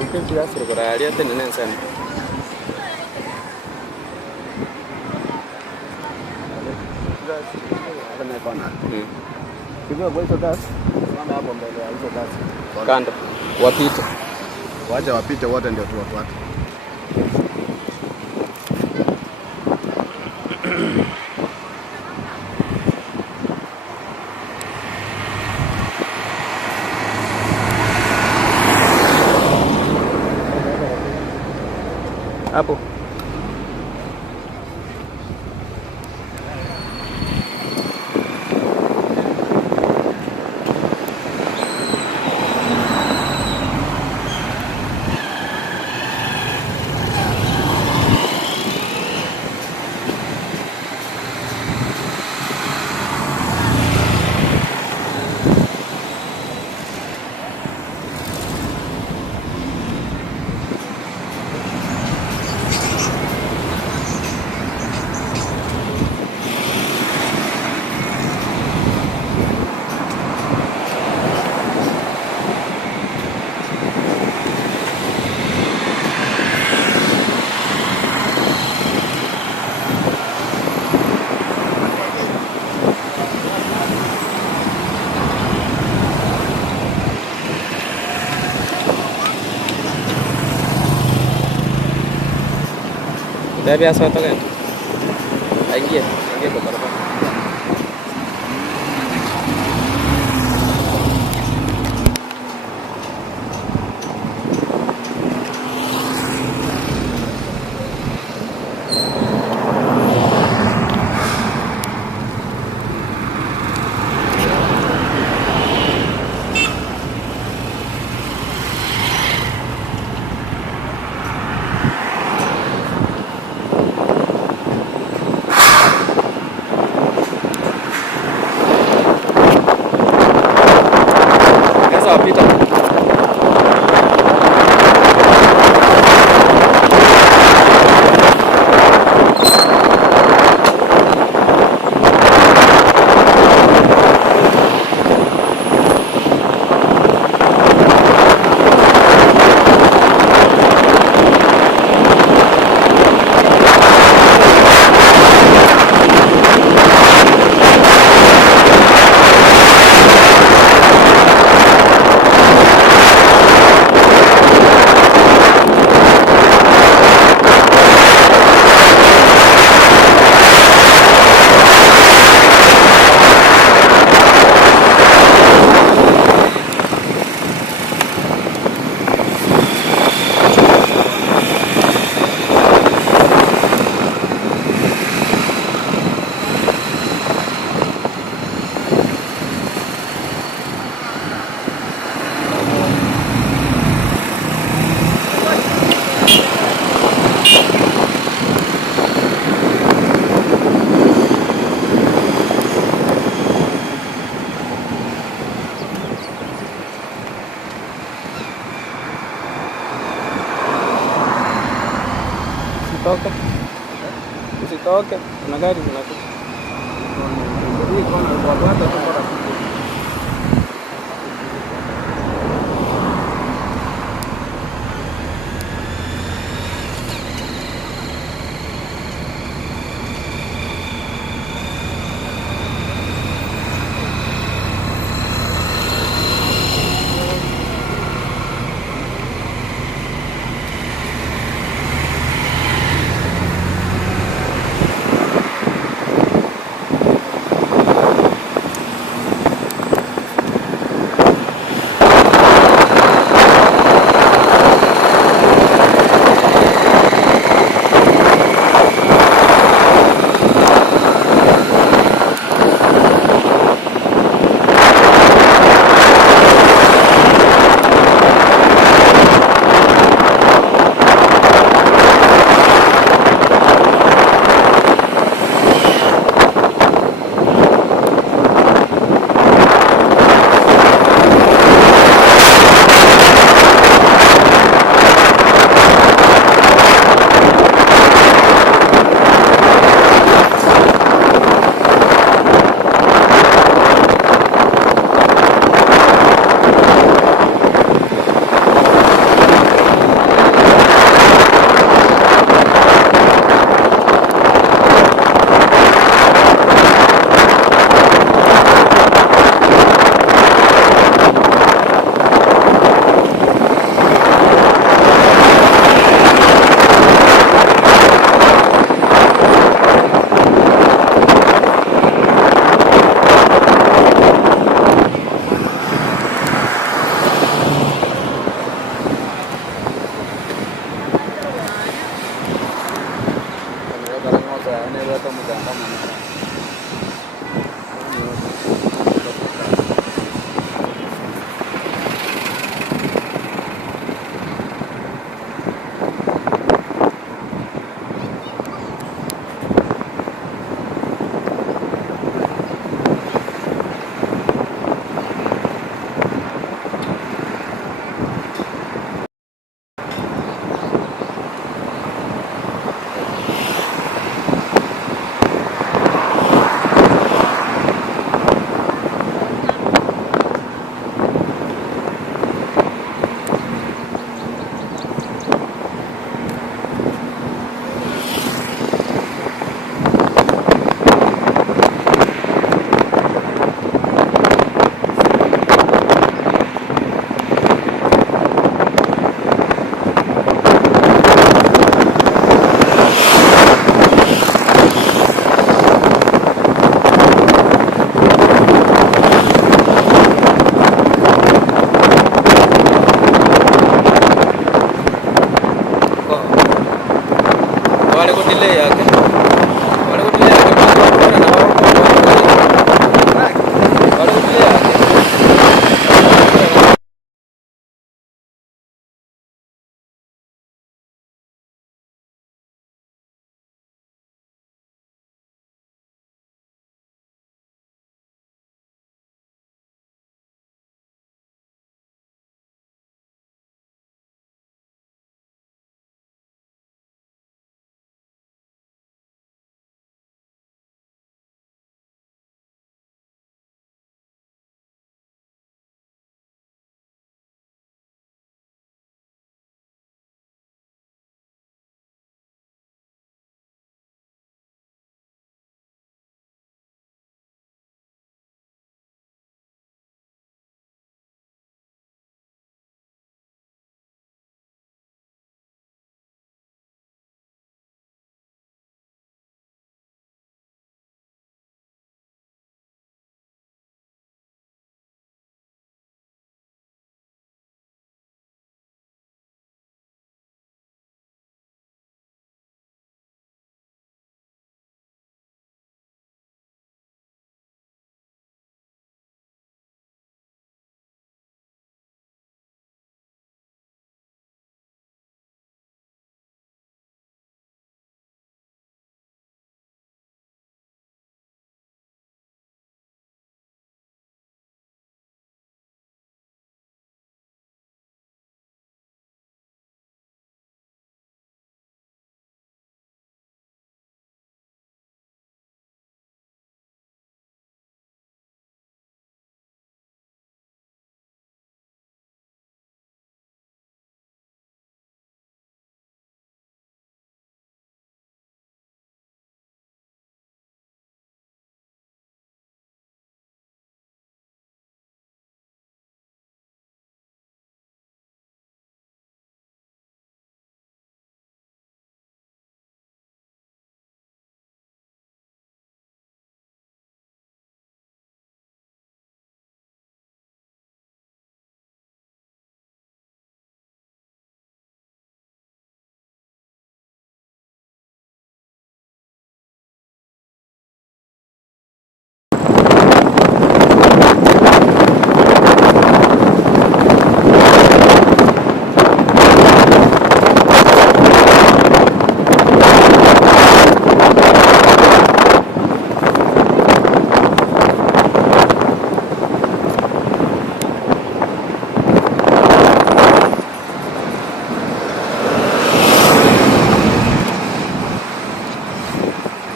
ukipira sura kwa alia tena nene sana. Kujua kwa hizo gas, mama hapo mbele ya hizo gas. Kando. Wapite. Wacha wapite wote ndio tuwafuate. Hapo. Udah biasa itu kan? Lagi beberapa. Pita. Usitoke, kuna gari zinakuja. wale ko delay yake wale ko delay yake wale ko delay yake.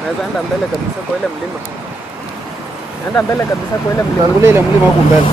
Naweza enda mbele kabisa kwa ile mlima. Enda mbele kabisa kwa ile mlima. Tangulia ile mlima huko mbele.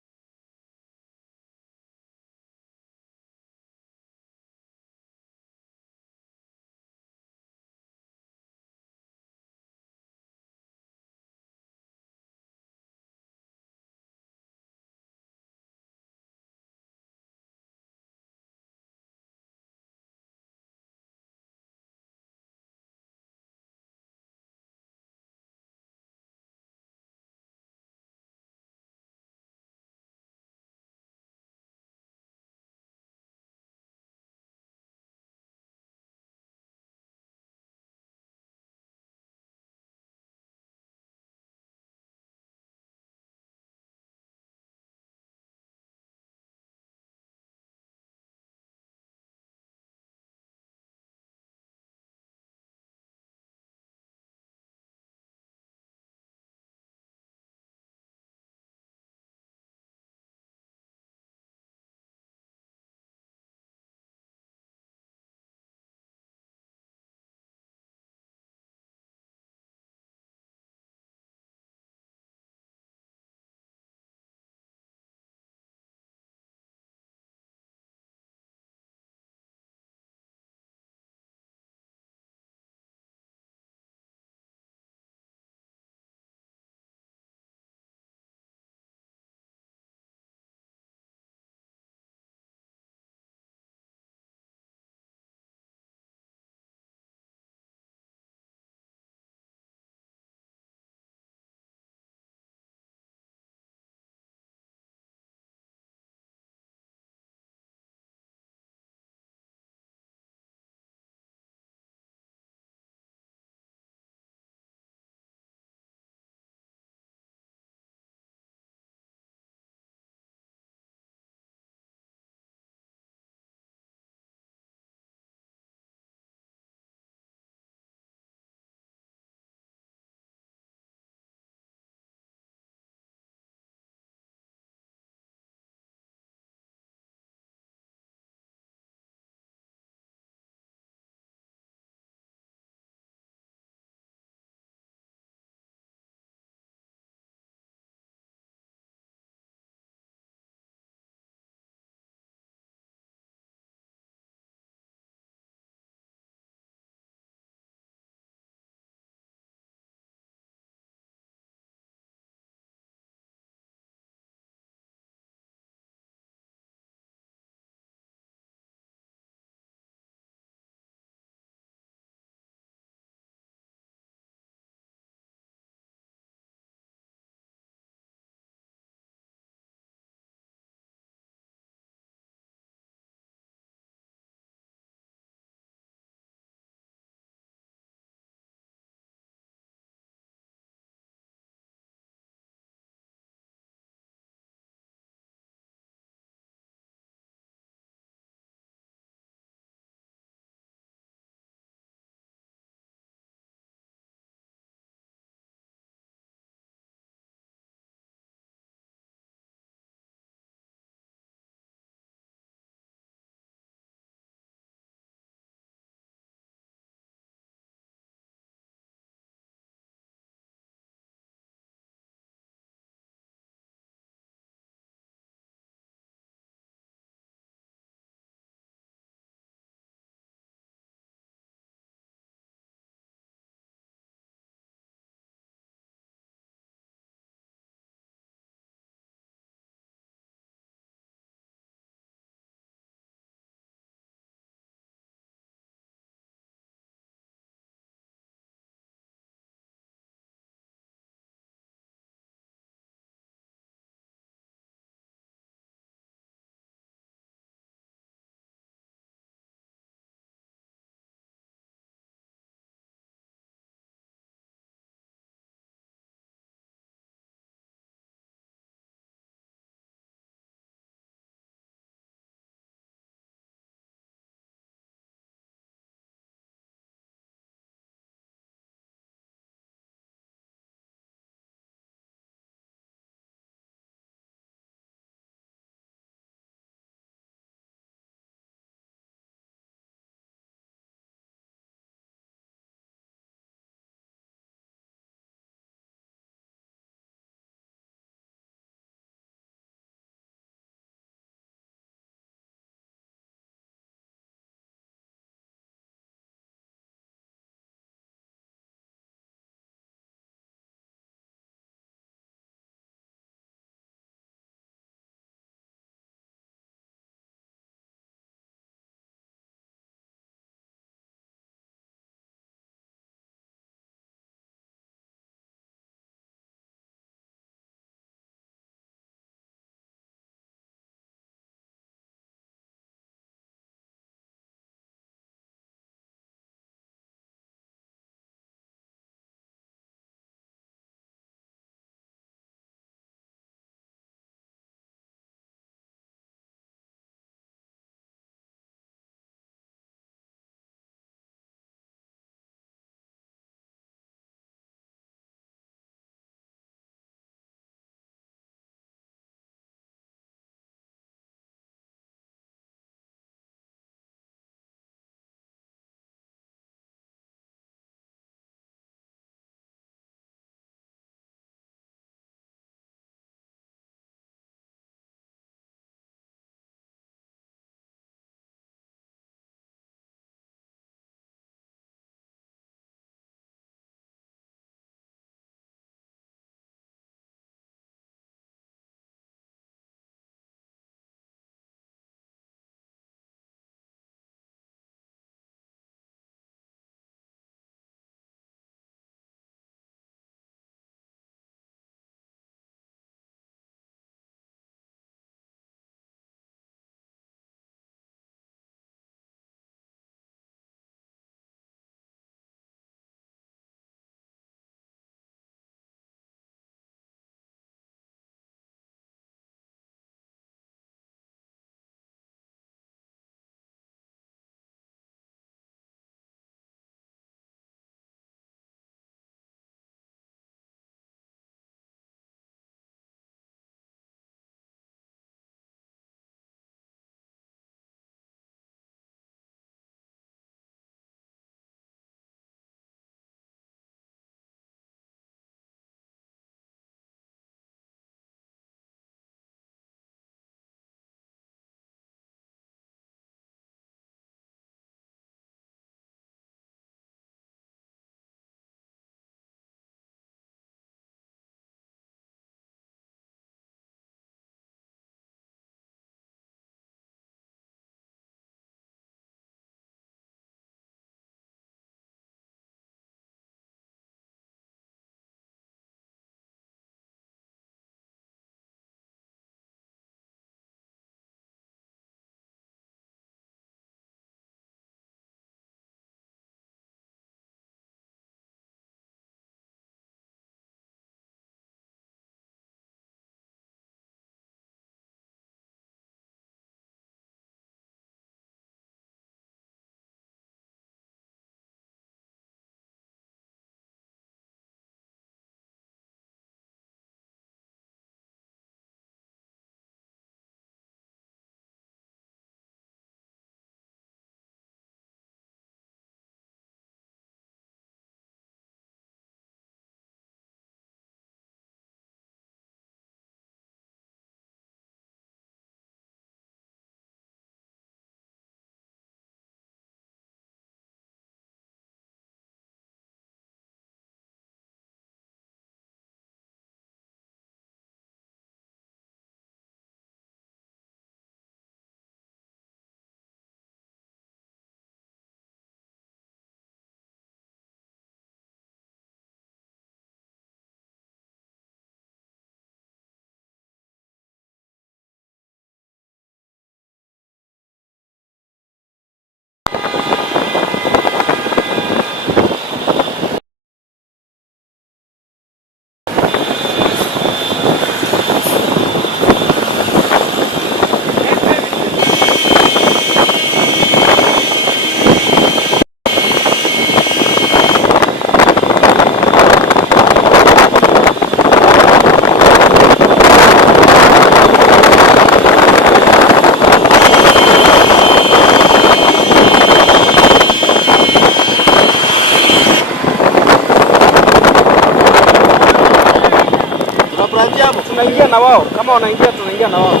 tuanzie hapo. Tunaingia na wao. Kama wanaingia tunaingia na wao.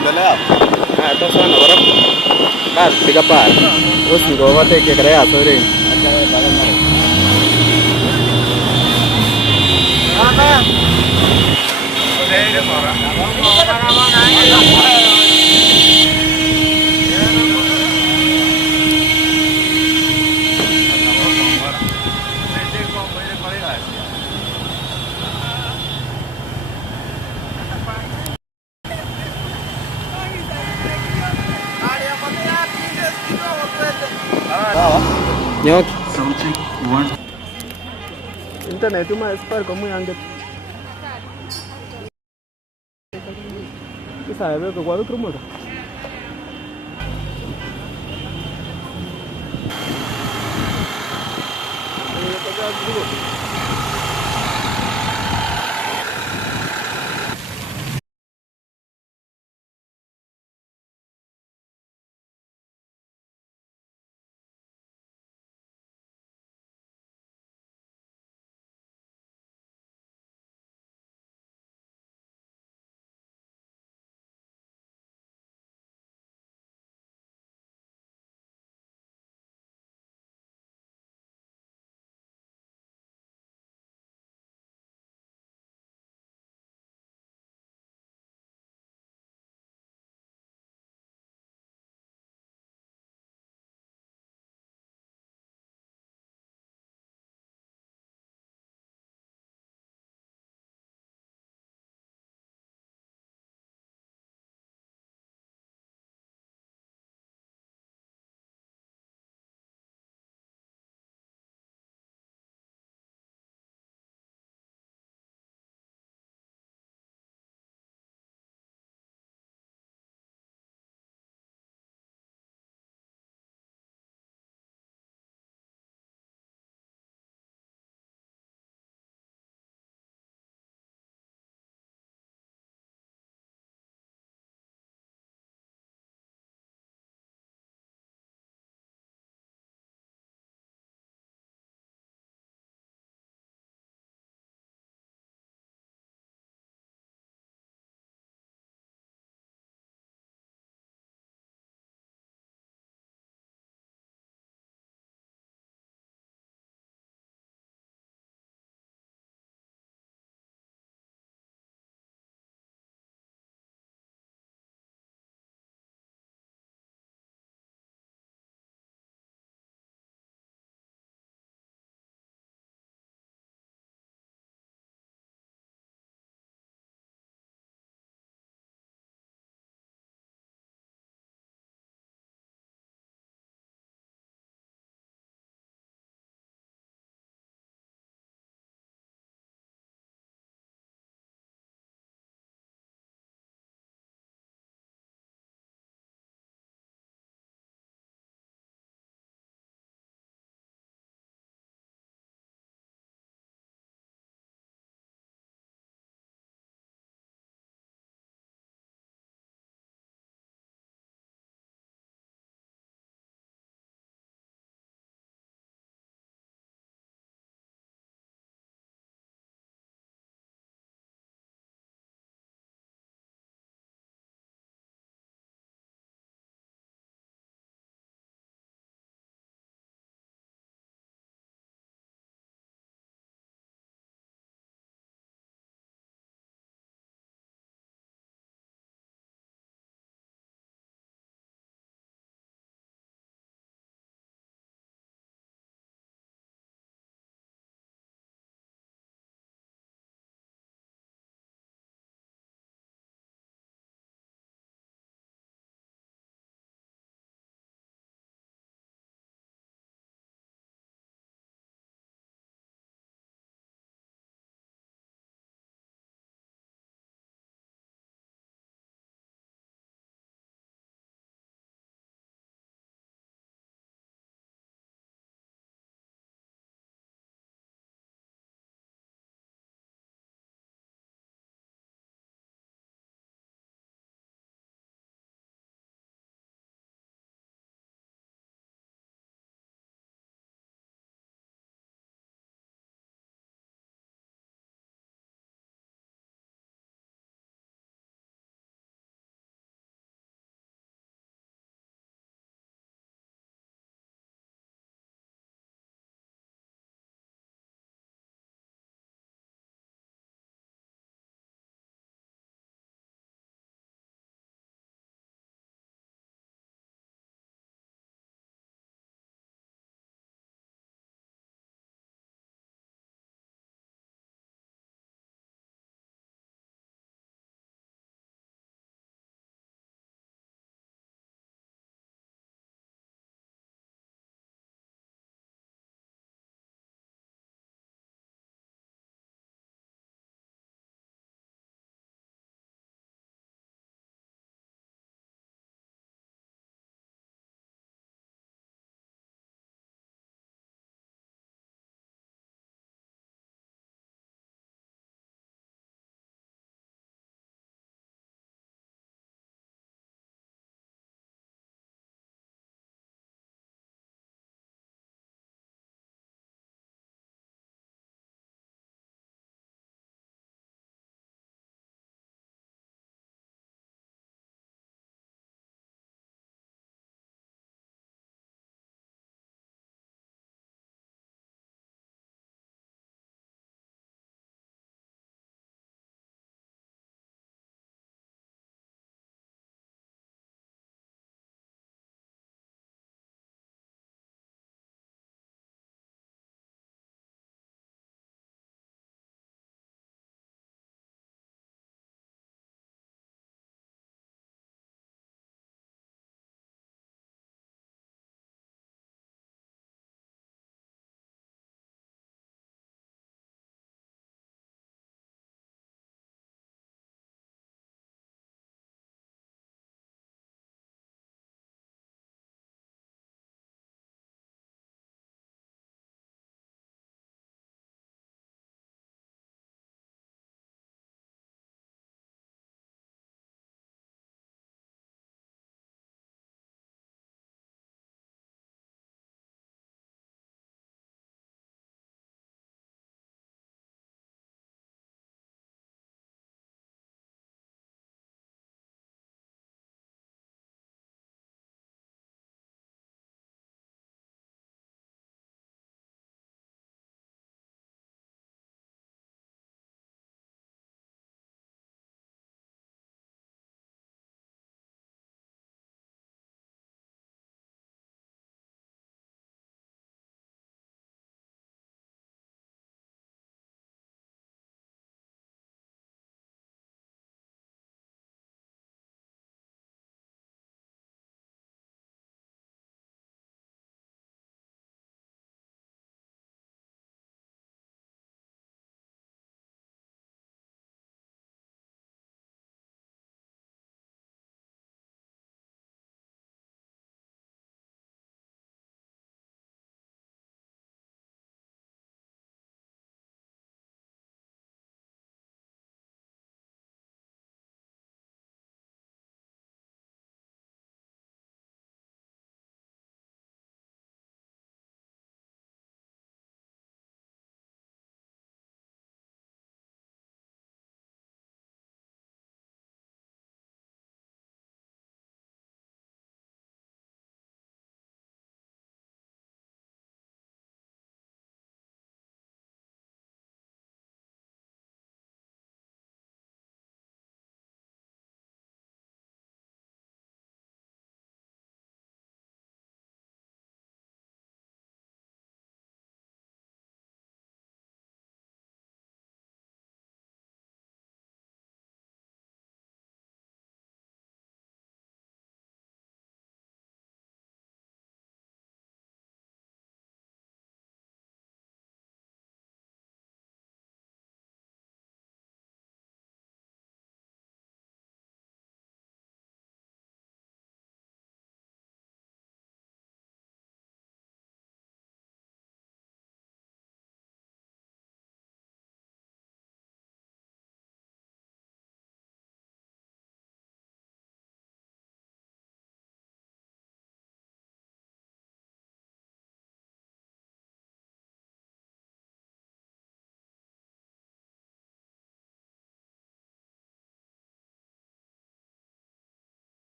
Mbele yao. to sana warap. Bas piga par. Usi go wate ke kare aso re. Nyoki. Internet uma expert como yange. Kisa ya beko kwa krumo.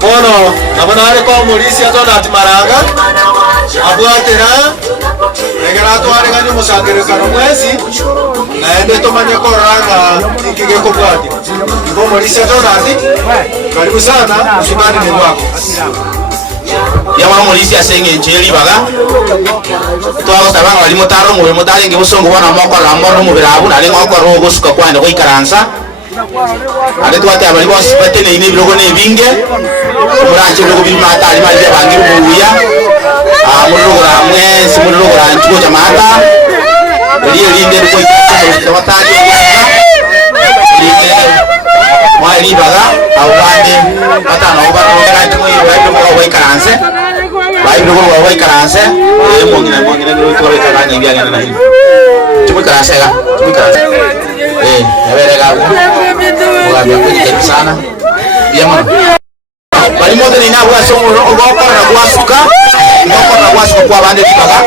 Bono, nabona wale kwa mulisi atona atimaranga abwatera egera tware ganyo musangerekano mwezi naende tomanye koranga ikige kubwati ngo mulisi atona ati karibu sana usukani ni wako yawa mulisi asenge njeri baga twago tabanga bali mutaro mu mutari ngi busongo bana moko ramoro mu birabu nari ngoko rogo suka kwande ko ikaransa ade twate abali bose batene ine birogo ne binge muranje birogo bimata ali mali bangi buya mururo ramwe simururo ranchuko chamata ndiye linde ko ikata watari linde mwali baga awande atana obarora ntimo yibaye ko ikaranse bayi birogo wa ikaranse mongina birogo ko ikaranse ngiagana na hivi tumo ikaranse ga tumo ikaranse yaberega wabya kujya sana biyama bali moto ni nawe asomo ogoko na kwasuka ngoko na kwasuka kwa bande bibaga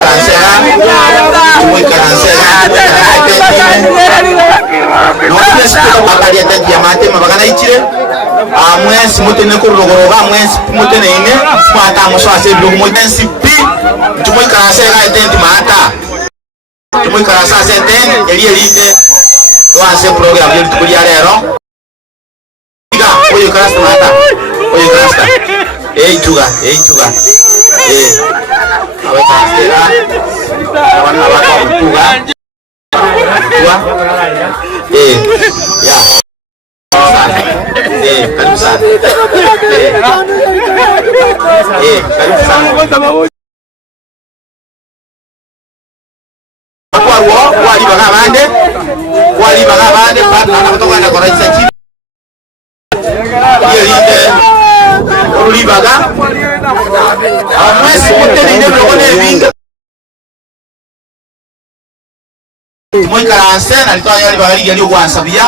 kansera tumo kansera no pesa ko bakali ya diamante mabagana ichire amwensi mutene ko rogoroga amwensi mutene ine mata muso ase birogo mwensi pi tumo kansera itendi mata tumo kansera senten elite wanse program yetu tukuli lero iga oyo karasta mata oyo karasta chuga awe karasta awana wako chuga ya karibu sana karibu sana wali baga bande patna kutoka na koraisa chini yelinde uli baga amwesi mutene inde blogone vinga mwika ranse na litoa yali baga ligi alio kwansabia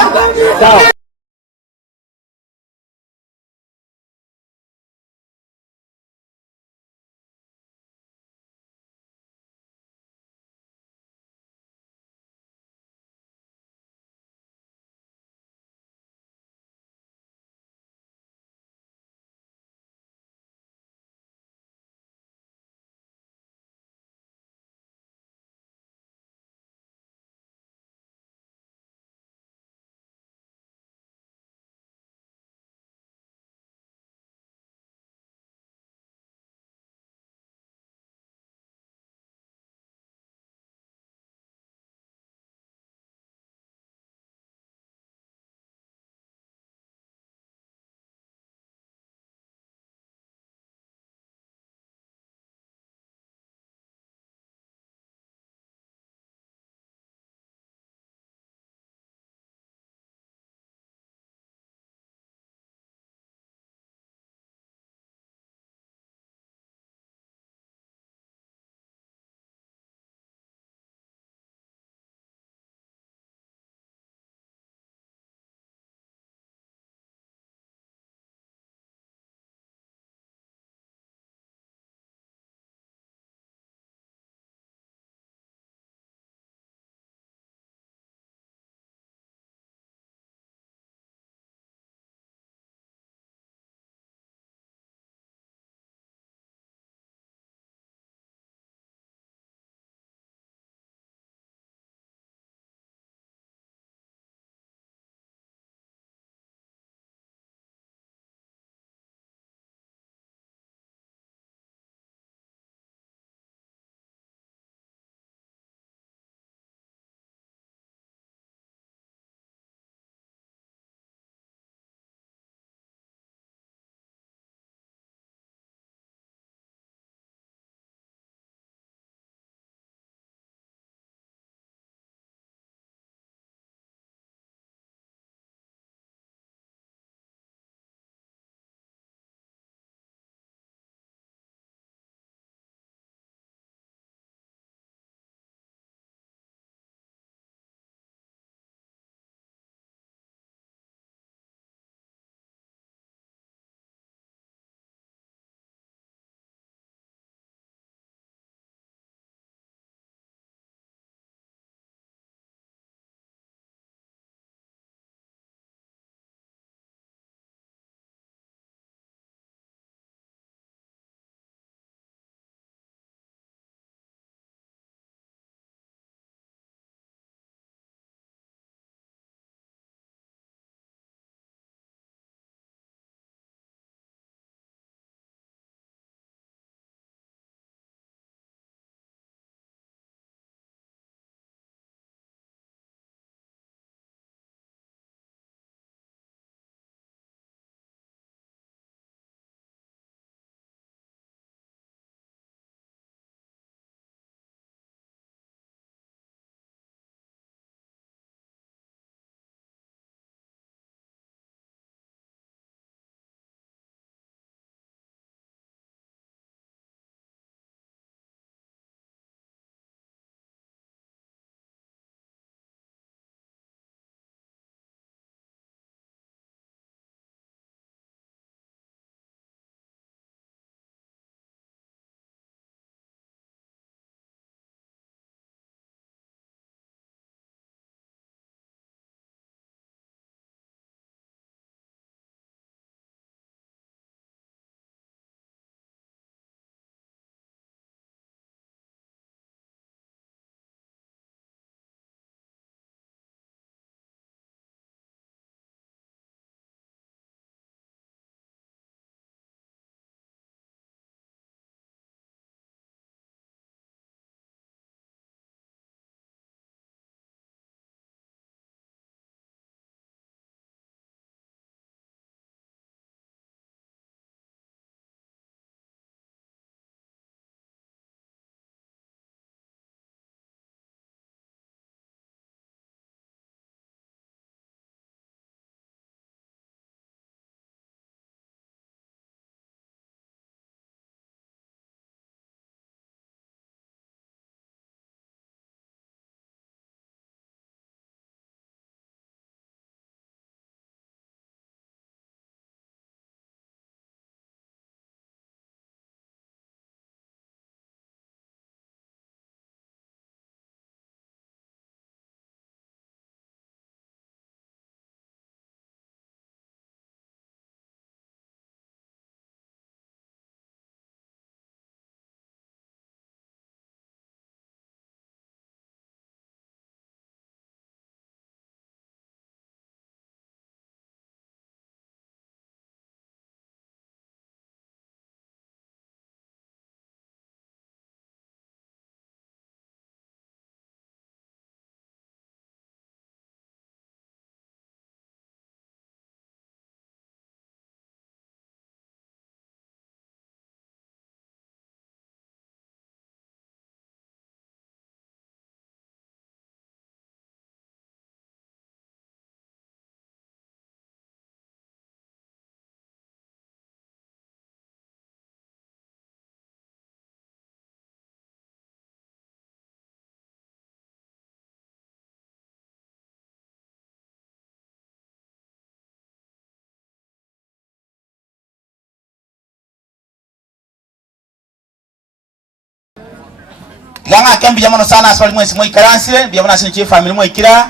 banga kembi jamono sana aswali mwesi mwikaransire byabona sinche family mwikira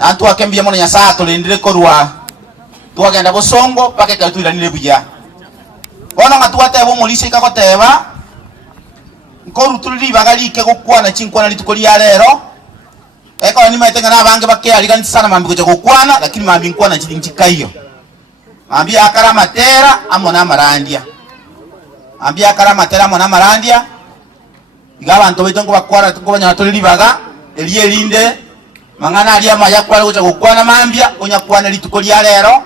antu akembi jamono nyasa tolendire korwa tuagenda bosongo pake katwiranire buya bona ngatuate bo mulise kakoteba nkoru tuliri bagali ke gukwana chinkwana litukoli ya lero eko ni maitenga na bange bakke aligani sana mambi kuja gukwana lakini mambi nkwana chikayo mambi akara matera amona marandia mambi akara matera amona marandia igaba nto betongo bakwara tukobanya tuliri baga eliye linde mangana ali amaya kwala kuja gukwana mambia onyakwana litukoli ya lero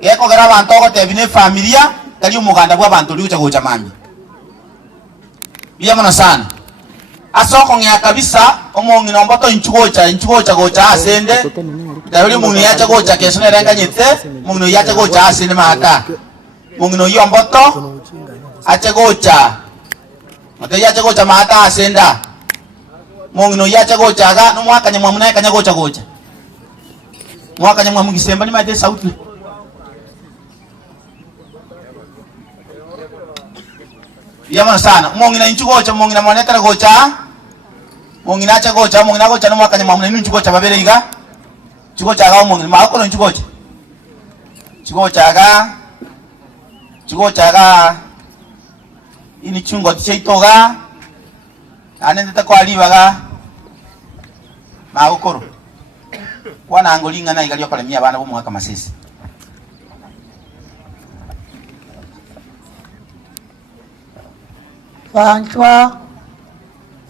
eko gara bantu gotebine familia kali umuganda bwa bantu liucha gocha mambi biyamana sana asoko ngya kabisa omongi nomboto inchugocha gocha asende dawili mungu yacha gocha kesone renga nyete mungu yacha gocha asende mata mungu no yomboto acha gocha mate yacha gocha mata asenda mungu no yacha gocha ga no mwaka nyamwa munaye kanya gocha mwaka nyamwa mungu semba ni mate sauti yamana sana mongi na inchugocha mongi na monekara gocha mongi na chagocha mongi na gocha no mwaka nyamwa munani inchugocha babere chugocha ga mongi ma ko inchugocha chugocha ga ini chungo tseitoga anende ta kwa libaga ma okoro kwana angolinga na igalio kala mia bana bo mwaka masisi Banchwa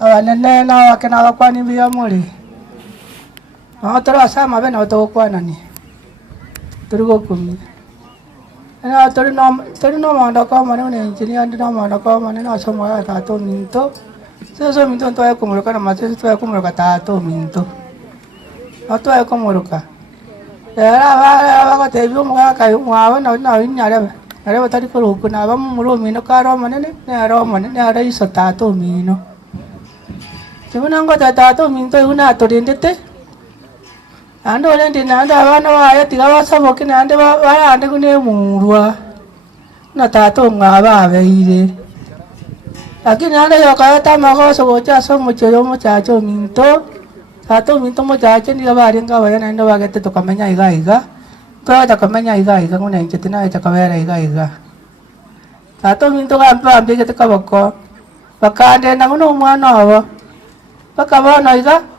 abanene na wakena bakwani biya muri otoro sama bena otokwana ni turugo kumi na tori no manda ka mane ne engineer no manda ka mane na somo ya ta to minto so minto to ya kumuro kana mate to ya kumuro ka ta to minto to ya kumuro ka era ba ko te bi mo ka wa na nyare are batari ko ro kuna ba muro mino ka ro mane ne ro mane ne ara iso ta to mino tibuna ngo ta to minto una to dendete ando lende nanda bana baya tiga basabo kina ande bara ande kune murwa na tato ngaba beire lakini ande yoka tamago so gocha so mucho yo muchacho minto tato minto muchacho ndi bari ngaba yana ndo bagete to kamenya iga to ta kamenya iga ngune nchetina cha kabera iga tato minto gamba ambe kete kabako bakande na ngono mwana abo bakabana iga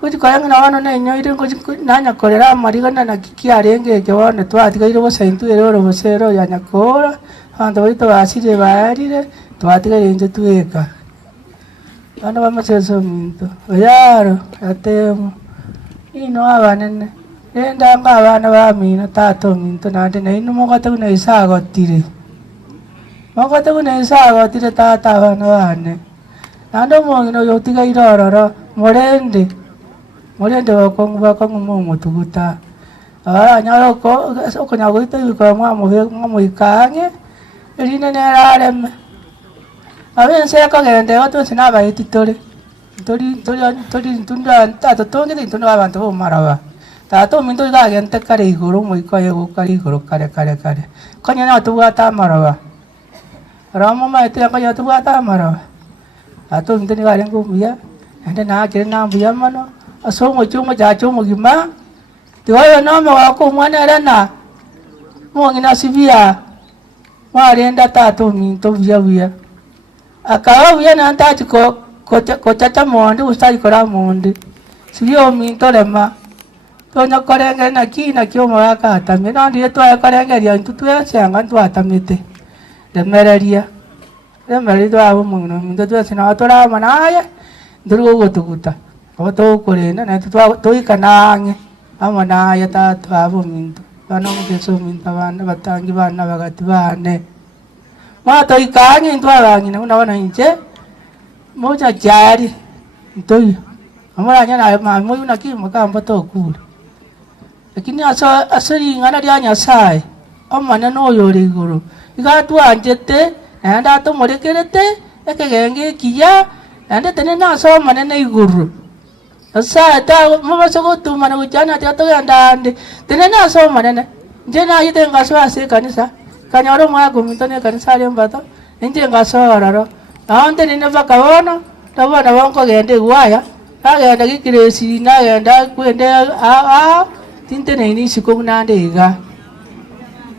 kuti kaya na wana na nyo ire kuti nanya korera mariga na kiki arenge ke wana twatiga ire bosentu ero bosero ya nyakora ando bito basire barire twatiga inde tueka ana bamaseso minto yaro atemo ino abanene enda ngabana ba mina tato minto nande na ino mogate kuna isago tire tata bana bane ando mogino yotiga irororo morende wakongu mo tuguta nyalo ko nyago ito ko mo ikange rine ne rarem aben se ko gende oto sinaba ititore tori tunda tato tonge de tunda abantu bo maraba tato minto ga gente kare igoro mo ikoye go kare igoro kare konya na tuguta maraba ramo ma ite ko ya tuguta maraba tato minto ni ga rengo buya ande na kire na buya mano asongo chungo chacho gima tiwayo noma wako mwana rana mwangina sivia mwarenda tato minto vya akawa vya na antachi ko chacha monde ustari kora monde sivio minto lema tonya korenge na kina kyo mwaka atame na ndiye to korenge ya ntutu ya changa ntu atamete demereria do abo mungno minto to sina atora manaye nduru gotukuta oto korena na to ikanange amana ya tatu abo minto bana mugeso minto bana batangi bana bagati bane mato ikange ndo abangi na una inje moja jari ndo amara nyana mamo una kimo kamba to kule lakini asari ngana dia nyasai amana no yori guru igatu anjete anda to morekerete ekegenge kiya anda tenena so manene iguru asa ta mama soko tu mana ujana ta to andande tenena so manene jena ite ngaso ase kanisa kanyaro ma gumito ne kanisa le mbato nje ngaso raro ande ne bakawono Tabana banko gende waya. Agenda gikiresi nagenda kwende tinte nini siku nandega.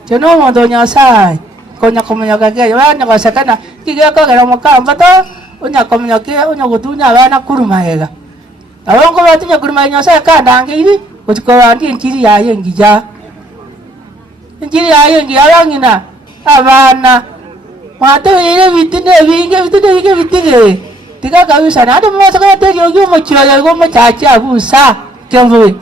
Jono mondo Nyasaye konya komenya kage bana basakana kigeko gara mukamba to unya komenya ke unya gutunya bana kurumaega. Abongo batinya kuruma Nyasaye kandange iri utiko ndi nkiri yaye ngija. Nkiri yaye ngiyarangina abana. Mate ire bitine binge bitige. Tiga kabisa na ndo mmoja kaya teri oyo mochira go mochacha abusa kemwe.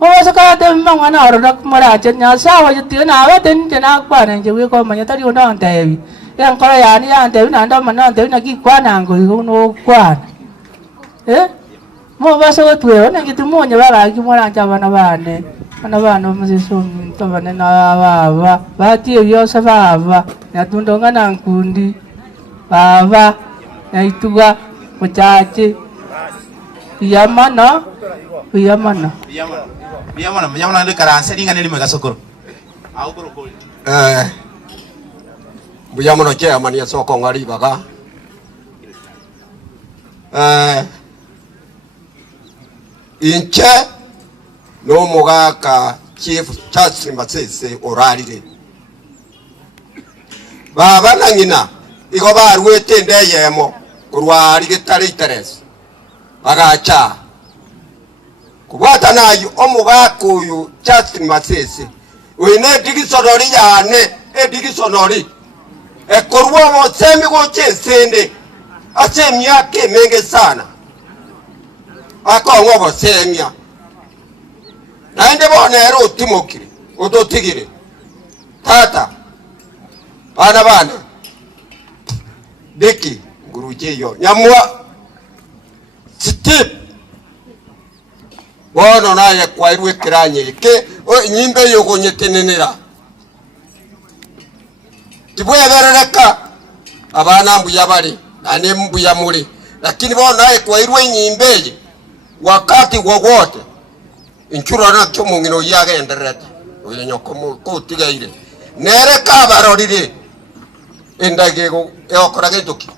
Mmoja kaya teri mwana oroda kumara chenya sawa jiti na awete nje na kwa na nje we ko manya tari ona ntebi. Ya nkora ya ni ya ntebi na ndo mana ntebi na kikwana ngo no kwana. Mo basa wetwe ona gitu monye baba kimora chabana bane. Ana bana muziso ntobane na baba. Bati yo sababa. Ya tundonga na nkundi. Baba naituga muchache yamana ndi karanse ninga nili megasokoro au brokoli buyamano chairman ya soko ngari baga inche no mogaka chief Charles Mbasese oralire baba nangina igo barwete ndeyemo kurwari gitari interest agacha kubata nayo omugaka uyu Justin Masese wene digisonori yane digisonori ekorwa mo semi go chesende achemya ke menge sana akongo bo semya naende bona ero timokiri ototigire tata bana Deki nguruje yo nyamwa Steve bono naye kwa irwe kiranye ke nyimbe yo gonyetenenera tibwe berereka abana mbu yabali ane mbu ya muri lakini bono naye kwa irwe nyimbe wakati wowote inchura na kyo mungino yagenderete oyo nyoko ko tigaire nere ka barorire endagego eokora gituki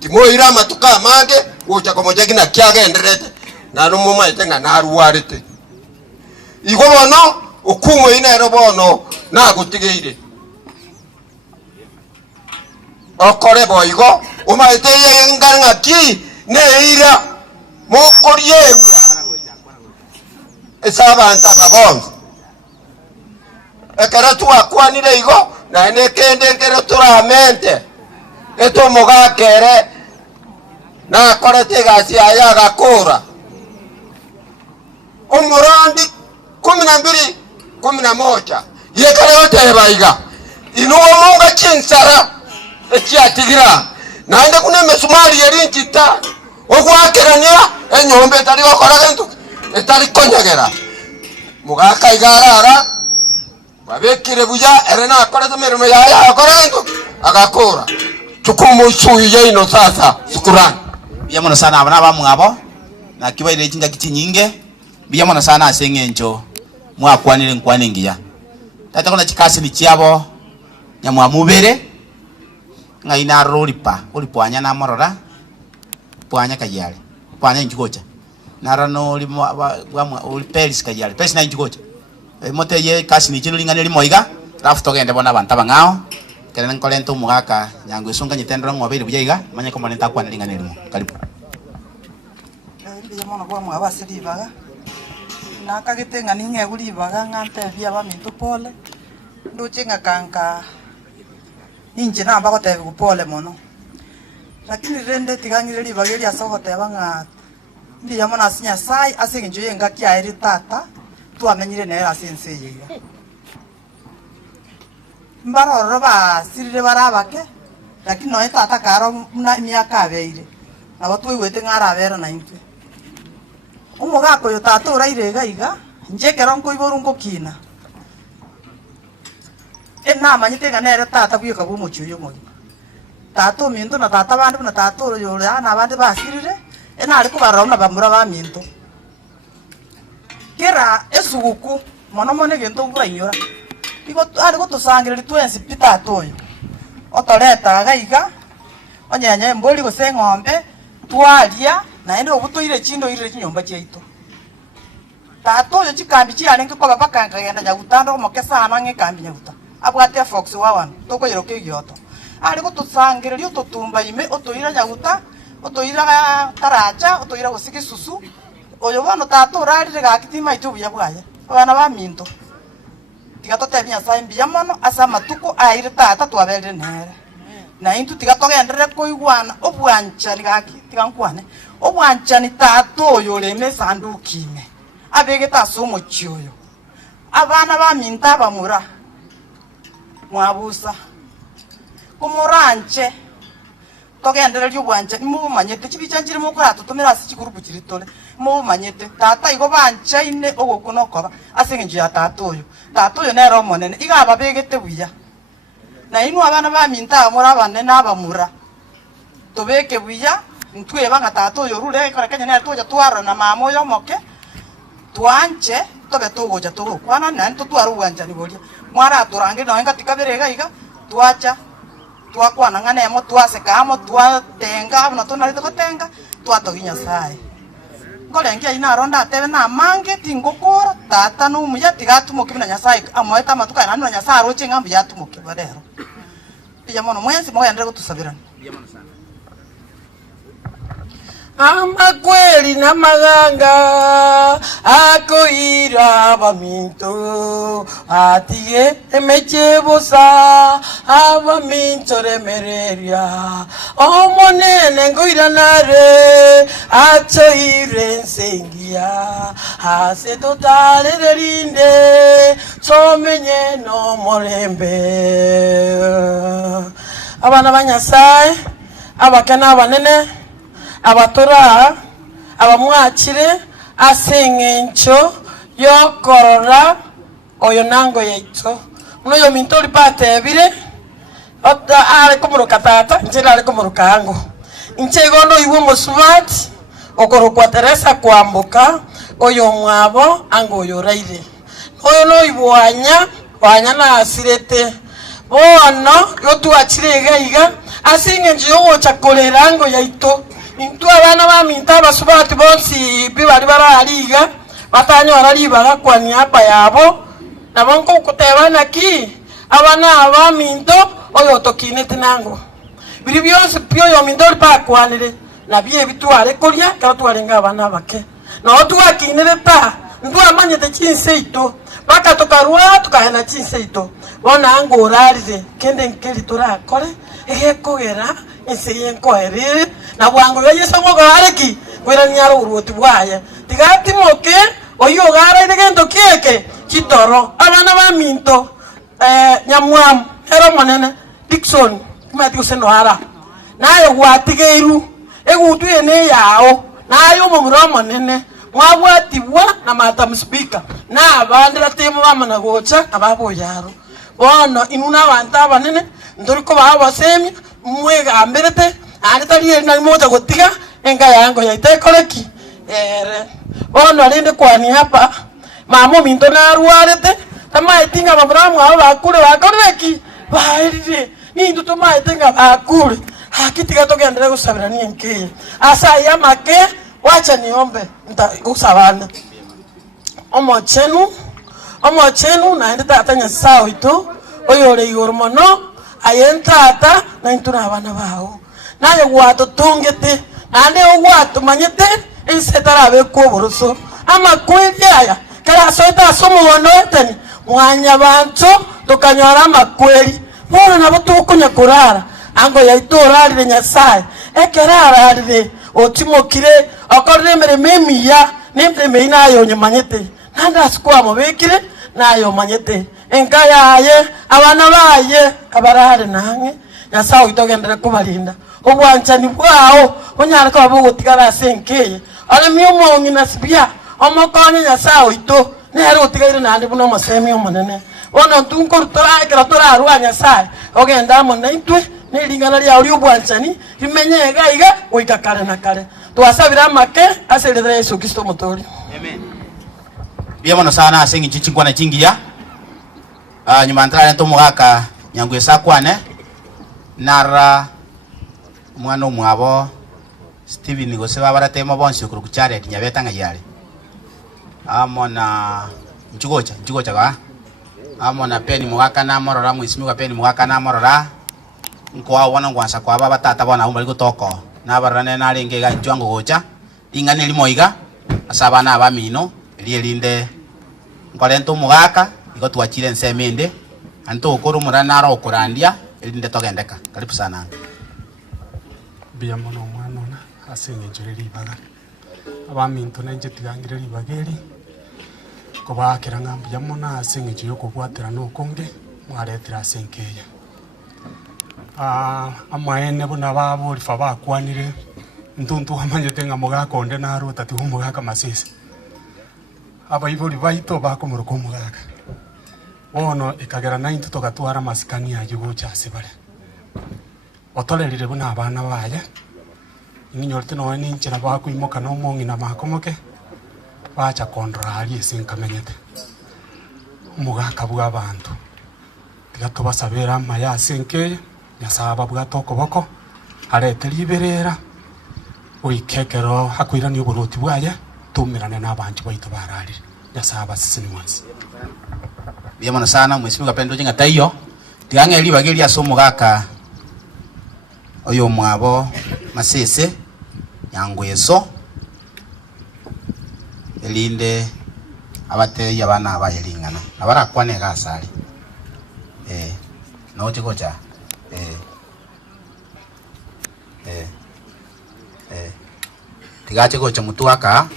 timoira matuka mange gocha komoja gina kyagenderete na no mumaite nga naruwarite igo bono okumo ina ero bono na gutigeire okore boigo umaite yenganga ki neira mokoriewa esaba ntababonze ekara tuakwanire igo na nekende ngero turamente eto mogakere na korete gasi aya gakura umurundi 12 11 yekare yote baiga inuwo munga chinsara ekyatigira nande kune mesumari yerinchita ogwakerania enyombe tali gokora gentu etali konyagera mugaka igarara babekire buya erena akorete mirimo yaya akora gentu agakura tukumu suye ino sasa shukrani biyamona sana abana bamwabo na kibaire kinga kitinyinge biyamona sana asengenjo mwakwanire nkwaningiya tata kona chikasi ni chiabo nyamwa mubere ngaina rolipa olipwanya na morora pwanya kajale pwanya njikocha narano bwa olipelis kajale pesi na njikocha mote ye kasi ni chirulinga ni limoiga rafu togende bona bantaba ngao kenen kolento mugaka nyango isunga nyitendro ngobere bujaiga manya komane takwa nalinga nelimo karibu ndi mono kwa mwaba siribaga nakagitenga ninge gulibaga ngante bia ba mintu pole nduchinga kanka ninje namba kote kupole mono lakini rende tigangire libaga ya sokote banga ndi yamona asinya sai asinje yenga kya eri tata tu amenyire nera sense yiga mbaroro ba sirire barabake lakini no tata karo na miaka abeire abo tuigwete ngara abera na inte umugako yo tata urairega iga njekera nko iborungo kina ena manyitenga nere tata bwika bumuchuyo mogi tata minto na tata bandi na tata yo na bandi basirire ena ari kubarona bamura ba minto kera esuguku mono mone gento buranyora iko ari gutosangirira twensi pita toyo otoreta gaiga onyanya mboli gose ng'ombe twalia naende obutoire chindo ire chinyomba chiaito tato yo chikambi chiane ngikoba paka ngagenda nyagutando mokesa anange kambi nyaguta abwate fox wawan tokoyeroke gyoto ari gutusangireria ututumba ime utuira nyaguta utuira taracha utuira gusiki susu oyo bono tato urarire gakitima itu buya bwaye abana ba minto tigatotebia saimbi yamono asa matuko aire tata twabere nere na intu tigatogendere koigwana obwanchani gaki tigankwane obwanchani tato oyo reme sandukime abegeta somo chioyo abana ba minta bamura mwabusa kumuranche togendere ryobwanchani mumanyete chibichanjire mukora tutumira asi chikurubu chiritole mumanyete tata igo banchaine ogokunokoba asengenji ya tato oyo nero monene igaba begete buya na inu abana ba minta amura banene abamura tobeke buya ntweba nga tato oyo rure korekanya ne toja twara na mamo yo moke twanche tobe togoja togo kwana na nto twaru bwanchani bolia mwara turange no enga tikaberega iga twacha twakwana ngane mo twaseka amo twatenga no tonali tokotenga twatoginya sai ngolengia ina ronda tebe na mange tingokora tata no muya tigatumoke bina nyasai amoeta matuka na nwa nyasai roche ngambu yatumoke badero pia mono mwensi moya ndego tusabirana pia mono sana ama kweli na maganga akoira baminto atie emechebosa abaminto remereria omonene ngoira nare atoire nsengia ase totale derinde somenye no morembe abana banyasai abakana banene abatora abamwakire asengencho yokorora oyo nango yaito muno yo mintori patebire otta ale komuruka tata njira ale komuruka ango inche gondo iwo mosubati okorokwa Teresa kwambuka oyo mwabo ango oyo raire oyo no ibwanya wanya na asirete bono yotuachire iga asengencho yo chakolera ango yaito intu abana ba minta basubati bonsi bibali baraliga batanyo baralibaga kwani apa yabo nabonko kutebana ki abana aba minto oyo tokine tinango biri byose pyo yo minto pakwanire nabye bitware kolia ka twarenga abana bake no twakinire ta ndu amanyete chinseito baka tokarwa tukahena chinseito bona ango orarire kende nkeli turakore egekogera insiye nkoherere na bwango yeso ngogo areki kwera nyaro uruti bwaya tigati moke oyo gara idegento kieke kitoro abana ba minto nyamwam ero monene Dickson kumati useno ara nayo gwatigeru egutu ene yao nayo mumuro monene mwabwatibwa na matam speaker na abandira temo bamana gocha ababo yaro bono inuna banta banene ndoriko baba semi mwega ambirete anitari na moja gotiga enga yango yaite koleki bono alinde kwani hapa mamo minto na ruarete tama itinga mabramu aba bakure bakoreki bairire ni nduto maetenga bakure hakitiga togendere gusabira ni enke asa yamake wacha niombe ntakusabana omochenu na ende tatanya sao ito oyore igormono ayentata na intuna abana bao naye gwato tongete nande ogwato manyete insetara bekoboroso ama kwelyaya kala soita somuwono eteni mwanya bantu tukanyora makweli bona nabo tukunya kurara ango yaitorarire nyasaye ekerararire otimokire akoremere memiya nemre nayo nyamanyete nanda sikwa mobekire nayo manyete enkayaye abana baye abarare nange nyasaye itogendere kubarinda obwanchani bwao onyara ko bogotigara senkeye ale miyomo ngina sibya omokonye nyasaye ito nero otigaire nande buno masemi omonene ono tunko toraikera torarwa nyasaye ogenda mona intwe nilingana lya uri obwanchani imenye gaiga oikakare na kare twasabira make aserere Yesu Kristo motori amen biamono sana asengi chichingwa na chingia nyuma ntara nto mugaka nyangwe sakwane nara Mwana umwabo Steven gose babaratemo bonse kuru kuchare nyabetanga yale. Amona njugocha ga. Amona peni mwaka na morora mwisimiwa peni mwaka na morora. Nkwa wana ngwansa kwa baba tata bona umali gutoko. Na barane na ringe ga njwango gocha. Ingane limoiga asabana abamino elinde nkolento mugaka igo twachire nsemende anto okoro murana ro kurandia elinde togendeka. Karibu sana. Bia mono mwana na asenye njoreri baga abaminto na njetigangireri bageri kobakira ngambi ya mona asenye njo kubwatira no konge mwaretira asenkeya amaene bona babo rifa bakwanire ntuntu amanyete nga mugaka onde na ruta ti mugaka masisi abaibori baito bakomuroko mugaka bono ikagera 90 togatwara masikani ya yugocha sibare otolerire bona abana baye ninyorte no ni nchira bakwimoka no mongi na makomoke bacha kondrali esinkamenyete mugaka bwa abantu tigato basabera maya senke yasaba bwa tokoboko arete liberera uikekero hakwirani uburuti bwaye tumirane n'abantu baito barari yasaba sisi mwansi Biamana sana mwesimu kapendo jenga tayo tiange eli bageli aso mugaka oyo mwabo masese yangweso elinde abate yabana abayelingana abara kwane gasali no chikocha tigache gocha mutuaka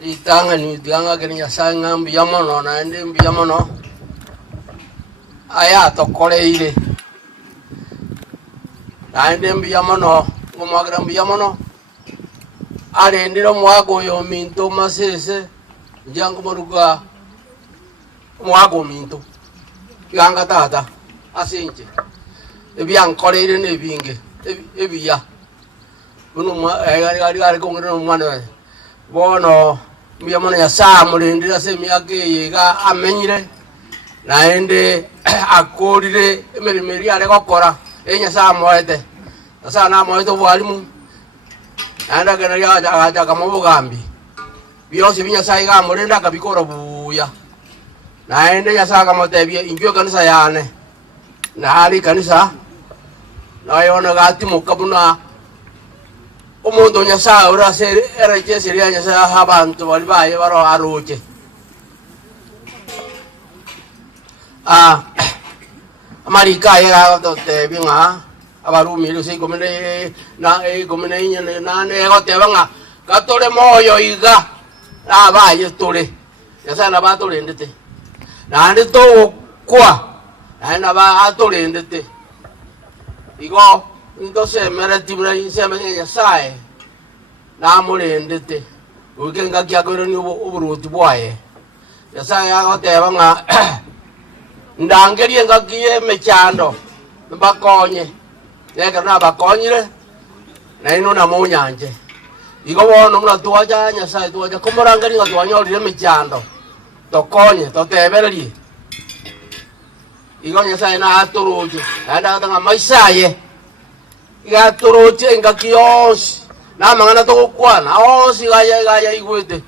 itanga ni tianga kenya sanga mbiyamono na ende mbiyamono aya tokoleire na ende mbiyamono ngomwagira mbiyamono ale ndiro mwago yo minto masese jangu moruga mwago minto yanga tata asinje ebyankoleire nebinge ebiya buno ari kongera mwana bono mbiyamono ya saa mulindira se myake yiga amenyire naende akorire emerimeri ari gokora enya saa moete saa na moete bwalimu anda kana ya aja kama bugambi byose binya saa yiga mulinda kabikora buya naende ya saa kama tebye injyo kanisa yane na hali kanisa na yona gati mukabuna umuntu nyasa ura se ereje seria nyasa habantu bali baye baro aruke amarika ya dote binga abarumi lusi komene na komene nyane na ne gote banga katore moyo iga abaye tore nyasa na ba tore ndete na ndito kwa na ba atore ndete igo ndose mere tibra inseme ya sae na mulendete ukenga kyagoro ni uburuti bwaye ya sae yagote banga ndangerie ngakie mechando bakonye yeka na bakonyire na ino na munyanje igo bono muna tuaja nya sae tuaja komorangani ngatwanyorire mechando tokonye totebererie igo nya sae na aturuje ada tanga maisaye ya turoche ngakios na mangana to kwana osi gaya igwete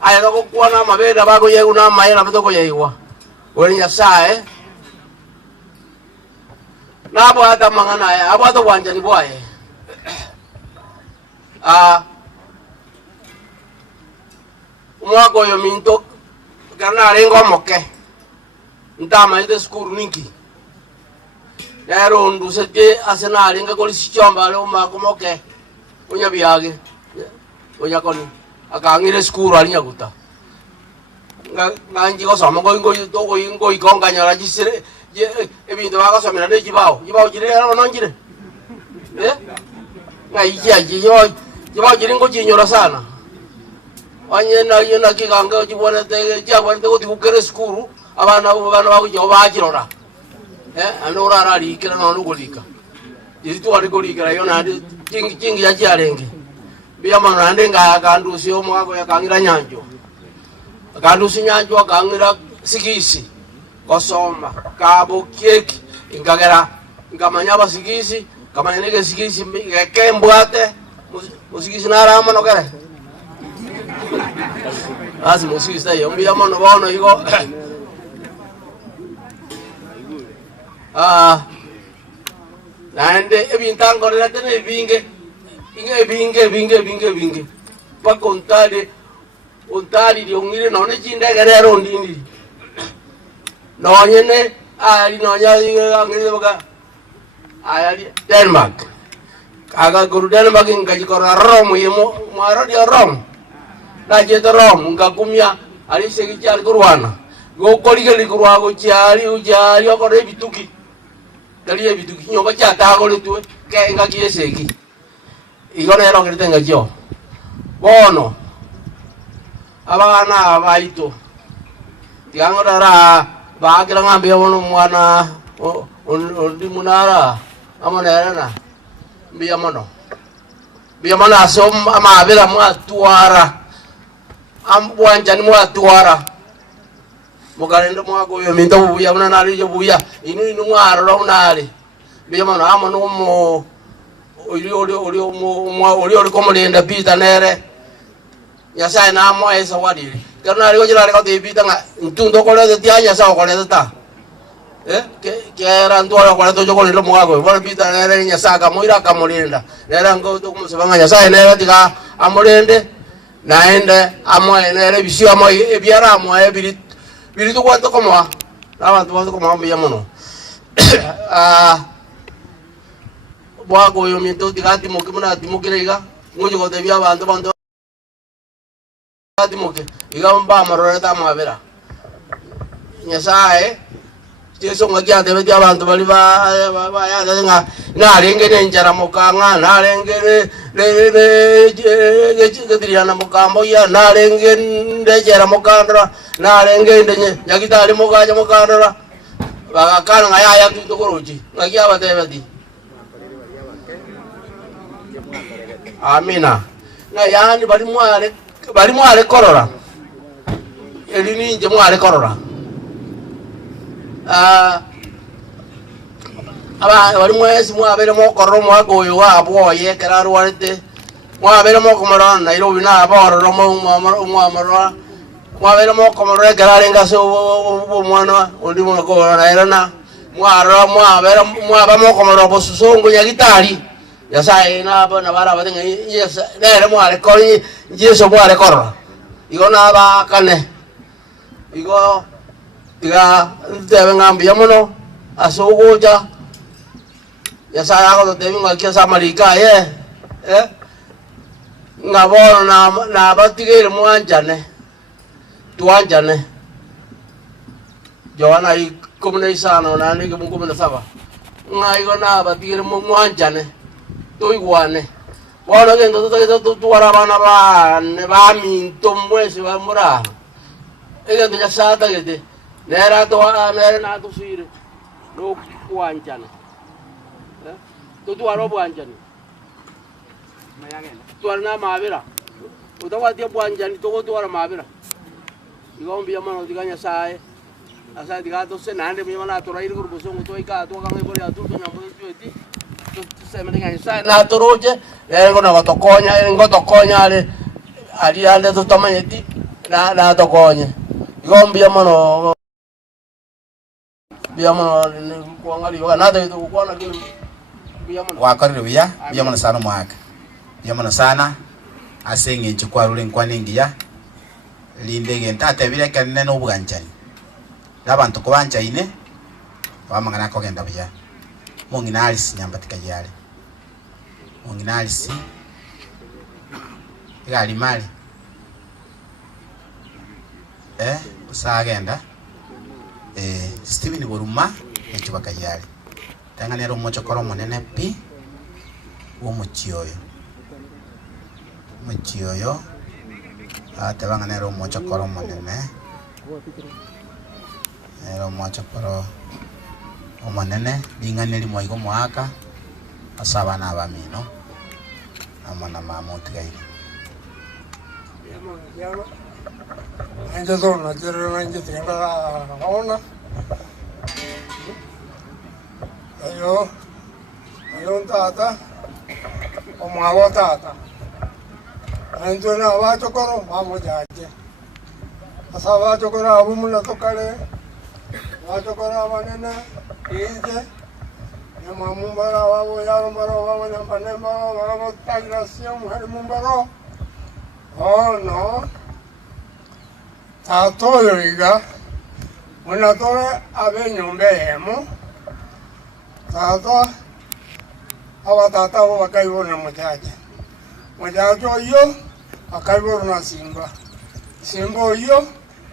aya to kwana mabera bago yegu na mayera to koyewa wori ya sae na bwata mangana ya abwato wanja ni bwaye mwako yo minto kana rengo moke ntama ite skuru ninki Nero ndusete asenali nga koli sichomba le umakomoke unya biage unya koni akangire skuru ali nyaguta nganji ko somo ngo to ngo ikonga nyara jisire ebintu bako somera ne jibao jire no njire ngai jibao jire ngo jinyora sana wanyena yena kiganga jibona te jabona te ko kukere skuru abana bako jo bajirora ano rara likira no lugolika jitu ari kurikira yo na chingi ya chiarenge bia mana ande nga kandusi omwako ya kangira nyanjo kandusi nyanjo akangira sikisi kosoma kabo keki ingagera ngamanya basigisi kamanya nege sigisi kembwate musigisi narama no kare asi musigisi tayo bia mana bono igo nande ebintango rela tene binge pa contare di ongire non è cinde guerrero ndindi no nyene ali no nya ngire boka ali Denmark kaga guru Denmark ngaji ko Rom yemo maro di Rom na je to Rom ngakumya ali segi chal kurwana go koli gali kurwa go chali ujali ko re bituki dali e bituki nyoba cha ta go le tu ke ngaki esegi igone ero ngirite ngajyo bono abana baito tiangora bagira ngambe bono mwana ondi munara amonera na biya mono asom amabera mwatwara ambwanja ni mwatwara mugarendo mwagoyo minto buya muna nali jo buya inu mwaro nali biya mono amono mo ori como lenda pita nere ya sai na mo esa wadiri karena ri ojira ko te pita nga ntundo ko le ti anya sa ko le ta ke ran to ko le to jo ko le mo ko bo pita nere nya sa ka mo ira ka mo lenda nere ngo to ko se banga nya sai nere ti ka amolende naende amo nere bisio amo e biara amo e biri to kwanto ko mo na to ko mo ya mono bwago yo minto tigati mo kimuna timukirega ngojo ko tebya bantu atimoke igamba maroreta mabera nyasaye teso ngajya tebe tya bantu bali ba ya nga narenge nenjara mukanga narenge le gediriana mukambo ya narenge ndejera mukandra narenge ndenye yakitali mukaja mukandra bakakana ngaya tutokoroji ngajya batebe di amina na yani bali mwale korora elini nje mwale korora aba bali mwesi mwabere mo kororo mwagoyo wabo yekera rwalete mwabere mo komoro na iro bina aboro mo mwabere mo komoro yekera renga so mwana ndi mo ko na irana mwaba mo komoro bosusongo nyagitali ya sai na bana bara batenga yes nere mwale kori yeso mwale korora igo na ba kane igo tiga tebe ngambi yamono asogoja ya sai ako tebe ngakia samalika ngabona na batigere mwanjane tuanjane Joana i komune isano na ni komune saba ngaigo na batigere mwanjane toiguane bona que entonces tu arabana ba minto mwese ba mura ega de sata que nera to nera na to sire no kuanjana tu arobo anjani tu arna mabira utawa dia buanjani to tu ara mabira igombi amano diganya sae asa digato se nande mi mana to rair grupo son to ika to kan ibori atu to nyambo ti se me tenga sai na toroje ego na gotokonya ali ande to tamanyeti na tokonya igombi amano biamano kuangali yoga nada to kuana kile biamano wakarire biya biamano sana mwaka biamano sana asenge nchukwa rule nkwaningiya lindege ntate bile kanene no buganchani nabantu kubanja ine wamangana ko genda biya monginalisi nyambatika yale monginalisi igali mali usagenda Steven Buruma ekibaka yale tanganero mochokoro monene pi wo muchioyo atabanganero mochokoro monene ero mochokoro omonene binganeli moigo mwaka asaba na abamino amana mamotigaire anje zona jere anje tinga ona ayo tata omwa tata anje na wacho koro mamo jaje asa wacho koro abumuna tokale wacho koro abanena ije ya mamumbara wabo yaro mbaro wabo nyampane mbaro wabo tagrasio muhari mumbaro oh no tato iga muna tore abe nyombe hemo tato awa tata wa kaibo na mojaje yo akaibo na simba yo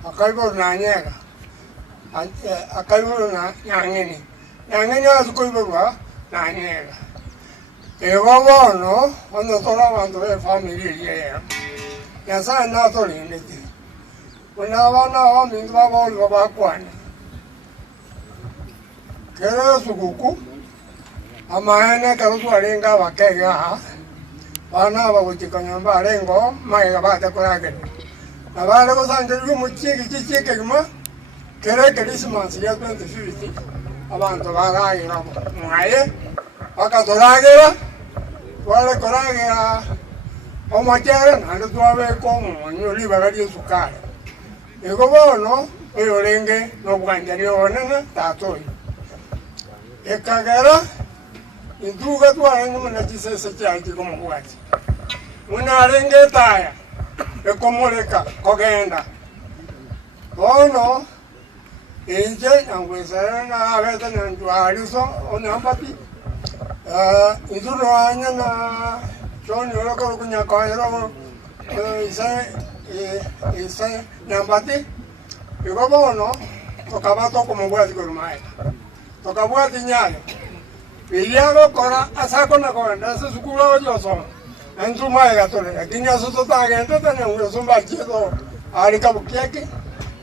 akaibo na nyega akaibo na nyangeni azukoibo na nyega ego no cuando toda cuando ve familia ya saben nada todo límite una va mi va cuane quiero su cucu amane que los arenga va que ya ana va uchi kanyamba arengo mai ga ba ta kurage na ba le ko sanje lu mu chi ke ma kere que Christmas ya 2050 abantu baraye no mwaye akatoragera wale koragera omachara nando tuabe como nyoli bagari sukari ego bono oyolenge no bwanjari onena tatoi ekagera induga twaenga muna chisese chaiti como bwachi una renge taya ekomoleka kogenda bono inje nangwesera na abeta nandwaliso onambati iduranya na John Yoroko kunya kairo isa nambati igobono tokabato como bwati kurumai tokabwati nyayo iliago kora asako na kwenda sukula ojoso entu mai gatole kinya soto tagente tene uyo sumba chiedo alika bukieki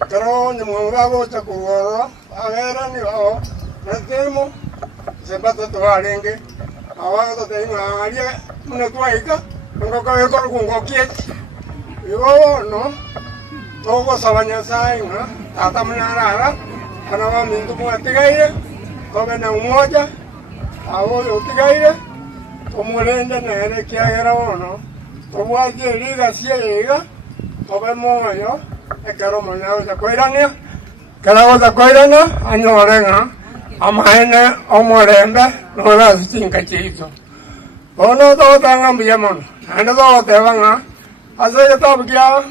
pero ni mwago chakugoro agera ni o natemo se pata toarenge awa to tenga aria muna tuaika ngo ka ko ngo kieki yo no togo sabanya sainga tata mnarara kana wa mindu mwatigaire kobe na umoja awo yotigaire omulende nere kiagera wono obwaje liga siega kobe moyo ekero mona za koirania kala za koirana anyorenga amaene omorembe no la sinka chizo ono to tanga mbiamono ando to tevanga ase tabgia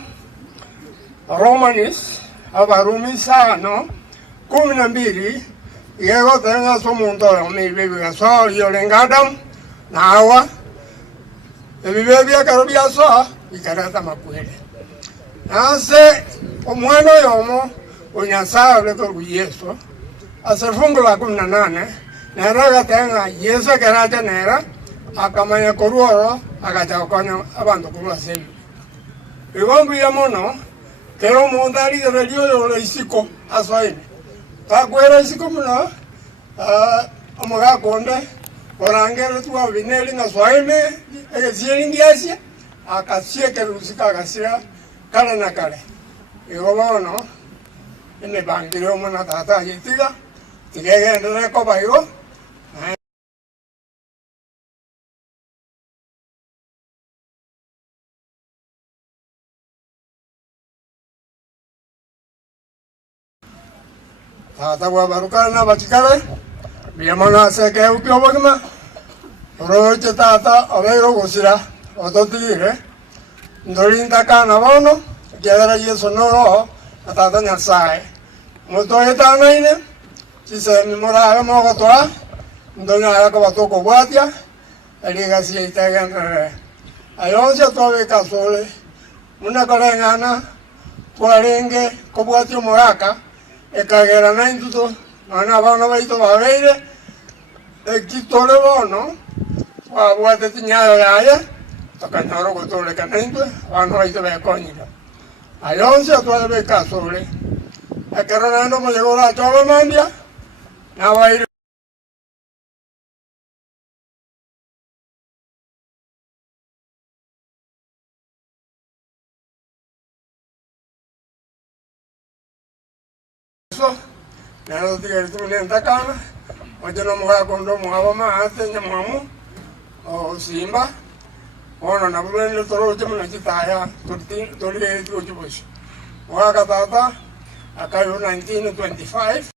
romanis abarumisa no 12 yego tenga so mundo mi bebe so yo lengadam nawa bebe karobia so ikarata makwele ase omwana yomo onyansa le ko yeso ase fungo la 18 neraga tenga yeso karata nera akamanya koruoro agacha konya abandu kurua sebi igombi ya mono kero mondari de radio yo le isiko asoine takwera isiko muna omoga konde orangere tuwa vineli na soine egesiringiasia akasieke lusika akasira kale na kale igobono ene bangire omona tata yitiga tigege ndere ko bayo tata wa barukana na bachikare biyamana seke ukiobagma roche tata avero gosira ototigire ndorinta kana bono gedara yeso no tata nyasaye moto etana ine chise mi mora mo gotoa ndona ya ko batoko bwatia eliga si itagan ayonse tobe kasole muna kalengana twarenge ko bwatio moraka ekagera na induto ana bana baito babeire ekitole bono wa bwate tinyayo yaya takanyoro gotole kanendo bana baito bekonyira ayonse twabe kasole ekera no mo llegó la chava mandia na baire nero tigari tu nenta kana ojo no mga kondo mga maate nya mamu o simba ono na bulen lo toro je mna chitaya turti tole tu jubush wa ka tata akayo 1925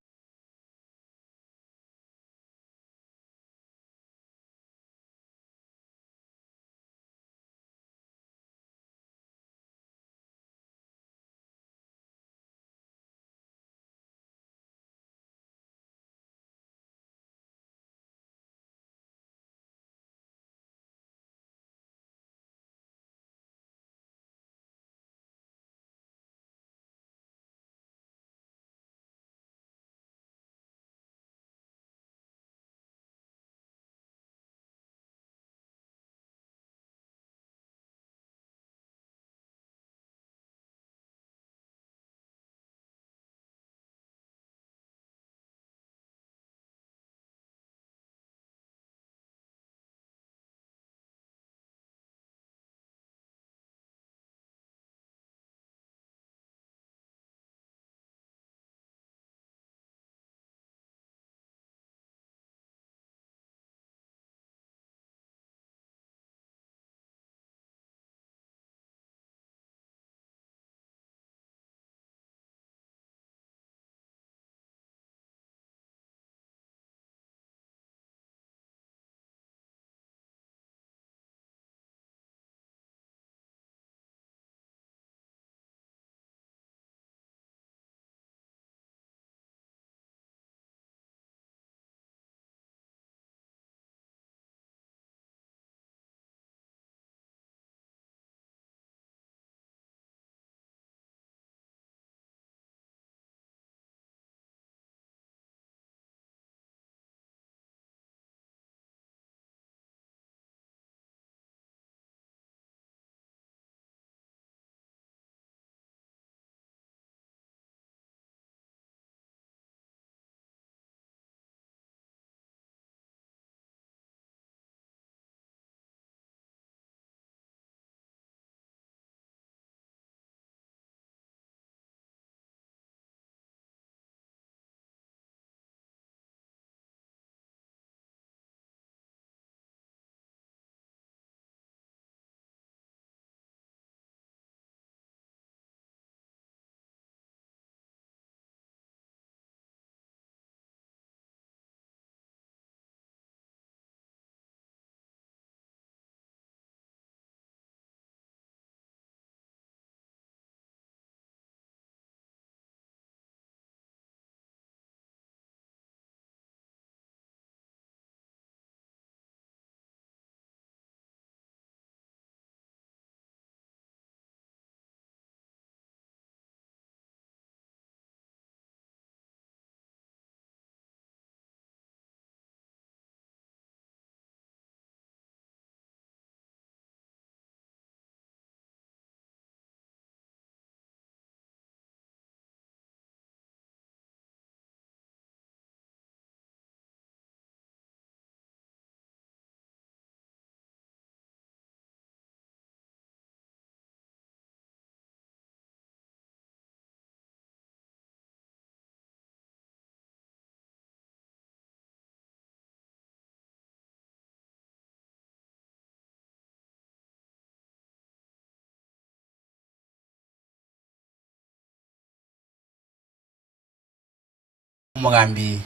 Mugambi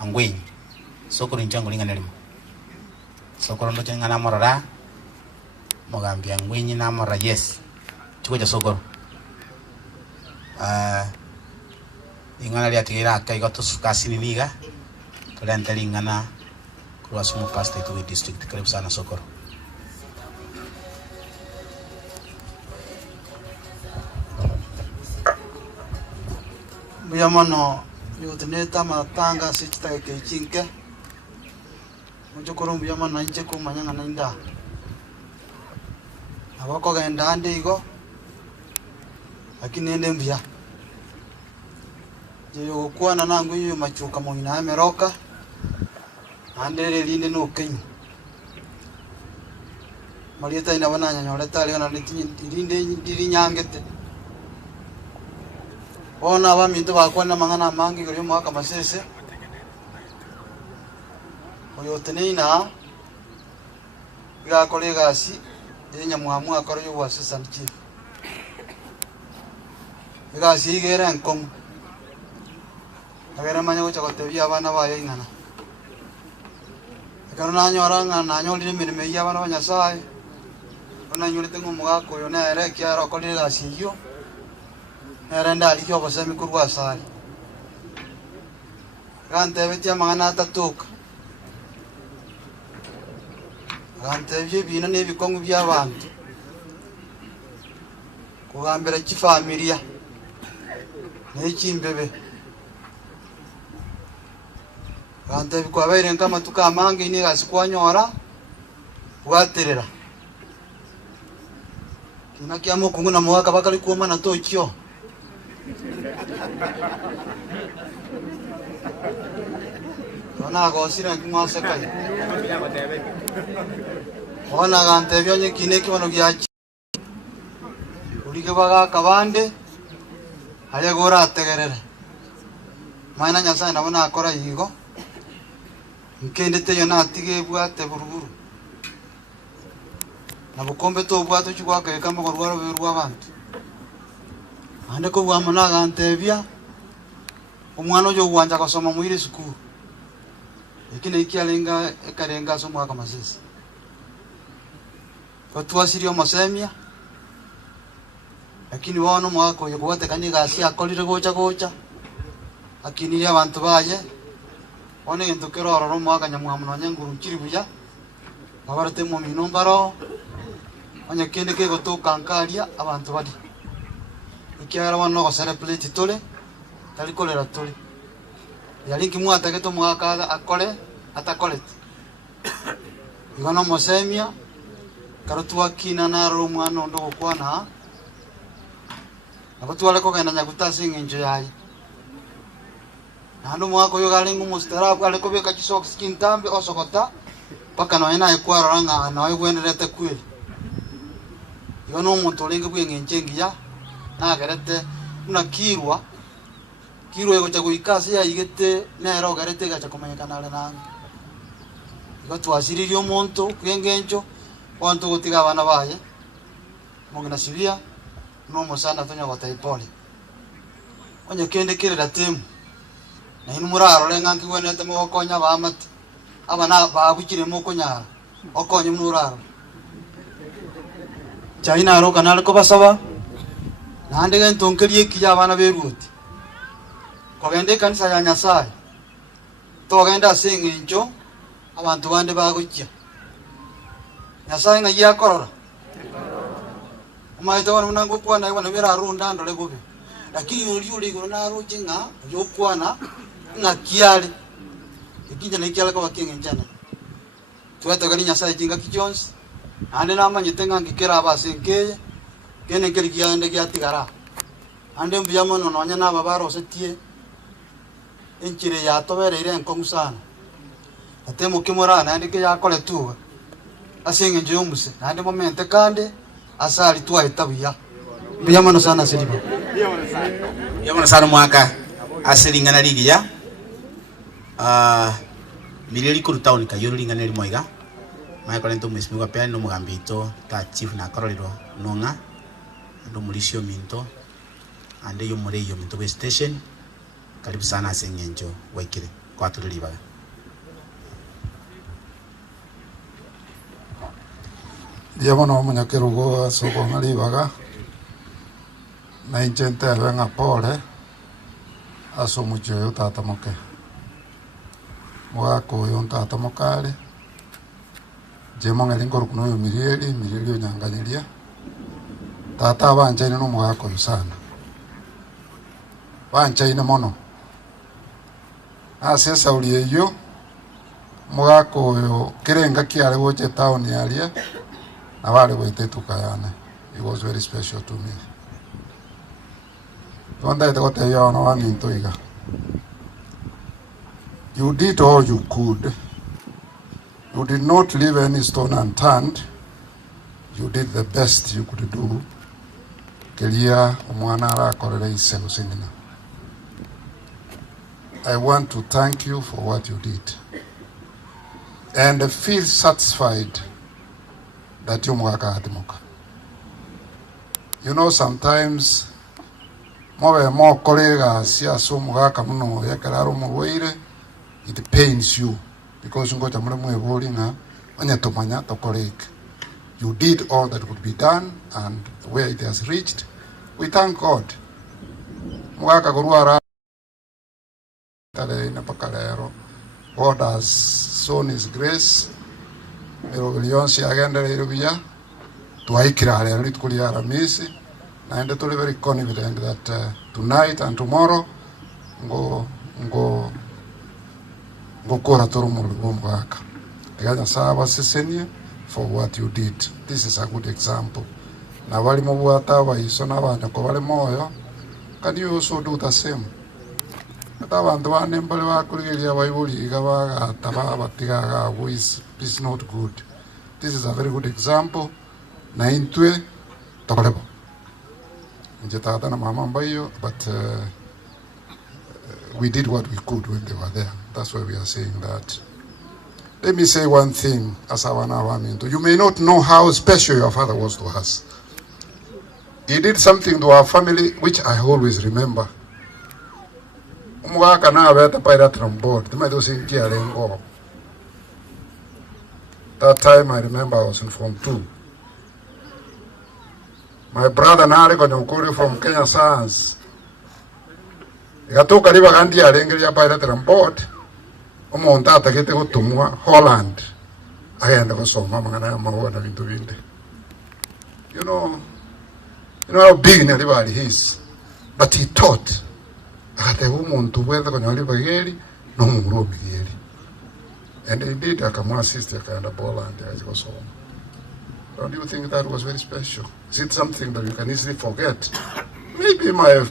angwenyi sokoro nchango linga nelimo sokoro ndo chenga na morara mugambi angwenyi na morara yes chiko cha sokoro ingana lia tigira kai goto sukasini niga kalenta lingana kwa sumu pasta itu district karibu sana sokoro. Biyamono yoteneta matanga sichita ke chinke mujokoro biyamono inche ko manyanga nainda abako genda ande igo lakini ende mbia yo kuana nangu yo machuka mo ina meroka andere linde no kenyu marieta ina bananya nyoreta leo na linde ndiri nyangete bona abaminto bakwana mang'ana mangi gori mwaka masese oyo teneina igakora egasi enyamwamu akora yo assistant chief egasi igera enkomu agera manya gocha gotebia abana baye ing'ana ekano nanyora ng'ana nanyorire emirimo y'abana ba Nyasaye onanyorete ng'omogaka oyo nere ekiara okorire egasi eyio nere ndariki obosemi korwa asare gantebetie amang'ana atatoka gantebie ebino na ebikong'u bia abantu kugambera chifamilia na echimbebe gantebi kwabaire nka amatuka amange ine egasi kwanyora gwaterera kina kia mokungu na mwaka bakali kuoma na tochio ona gosira kimwase kai ona gantebi onye kine kibono giachi ulike baga kabande ale gora ategerere maina Nyasaye nabona akora yigo nkendete yo natige bwate buruburu nabukombe to bwato chigwaka kama gorwaro berwa abantu ande ko bwamana gantebia omwana ojo gwanja gosoma muire sukuru ekine ikialenga ekarenga somo aka masisi otwasirio masemia lakini wono mwaka oyo gwate kaniga asia akolire gocha akiniria abantu baye one gento keroro mwaka nyamwamu nyanguru chiri buya abarate mu minombaro onye kende ke gotoka nkaria abantu bali ikiara wano go celebrate tole tali kolera tole yali kimwata keto mwaka akole atakolete igono mosemia karotua kina na ro mwana ndo kwana abatwale ko kana nyakuta singinjo yayi nando mwako yo galengu mustarabu ale ko beka chisok skin tambe osokota paka no ina ekwara ranga na wegwenderete kweli yono mutolinge bwengenjengi ya na garete una kirwa ego cha kuikasi ya igete na ero garete gacha komanyekana ale nanga igatwasiririo monto kwengenjo wantu gutiga bana baye mongina sibia no musana tonya gotaipoli onye kende kirira temu na inu muraro lenga nkiwenete mo konya bamati abana babukire mo konya okonye muraro chaina ro kanale ko basaba nande gen tonkerie kija abana beruti ko gende kanisa ya Nyasaye to genda singinjo abantu bande bagujja Nyasaye ngagia korora umaito wana munangu kwana wana bera runda ndole gobe lakini uli gona ro jinga yo kwana ngakiale ikinja na ikiala ko bakengenjana tuwato gani Nyasaye jinga kijonsi ande nama nyitenga ngikera abasenkeye kene keri kiande kiatigara ande mbiyamo no nonya na babaro setie enchire ya tobere ire enkongu sana atemo kimora ande ke yakole tuwa asenge njomuse ande momente kande asali tuwa etabuya mbiyamo no sana seliba yamona sana mwaka asilingana ligiya milili kuru town ka yoro lingana limoiga mai kolento mwisimiwa pia no mugambito ta chief na koroliro nonga ndo mulisio minto ande yo mure yo minto station karibu sana asengenjo waikire kwa tuliliba diabono munyakerugo soko ngalibaga na inchente venga pole aso mucho yo tata moke mwako yo tata mokale jemo ngelingo kuno yo mirieli yo nyanganyiria tata banchaine no mwako yo sana banchaine mono ase saulie yo mwako yo kirenga kiale woche town yalia na wale wete tukayane. It was very special to me. You did all you could. You did not leave any stone unturned. You did the best you could do. Kelia omwana arakorera isego sinina. I want to thank you for what you did. And feel satisfied that you mwaka hatimuka. You know, sometimes more colleagues so mwaka muno yakararo muwire, it pains you because you got a mwe anya to colleague. You did all that could be done, and where it has reached, we thank God. Mwaka kuruara tale na pakalero. God has shown His grace. Mirogilionsi agenda lerubiya. Tuaikira lero litukulia Aramisi. And we're very confident that tonight and tomorrow go kora toro mwaka. Teganya sawa sisenia for what you did. This is a good example. Na wali mbuata wa iso na wanya kwa wale moyo. Can you also do the same? Kata bantu bane mbale bakuligeria Bible igabaga tababa tigaga is not good. This is a very good example. Na intwe tokolebo. Njeta na mama mbayo, but we did what we could when they were there. That's why we are saying that. Let me say one thing, you may not know how special your father was to us. He did something to our family which I always remember. That time I remember I was in Form 2. My brother Nari Konyokuri from Kenya Science. Ikatoka riba kandi ya rengeri ya pilot on board. Umonta atakete kutumwa Holland. Agenda kusoma mangana ya maua na vintu vinde. You know how big Nalibali is. But he taught. Akate umuntu whether konyoliba geri no murobi geri. And he did akamwa sister akaenda Holland akasoma. Don't you think that was very special? Is it something that you can easily forget? Maybe my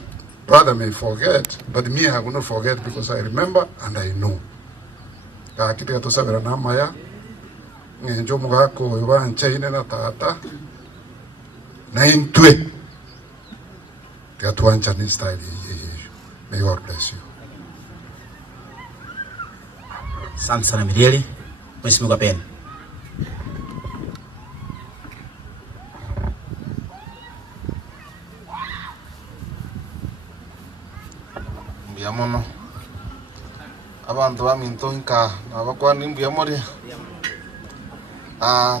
brother may forget, but me I will not forget because I remember and I know. Kakiti to sabera namaya ngenjo mugako yoba nchaine na tata na intwe katuancha ni style. May God bless you. Asante sana Mirieli. Mwenyezi Mungu apende. Mbiamono abantu baminto nka abakwani mbiamore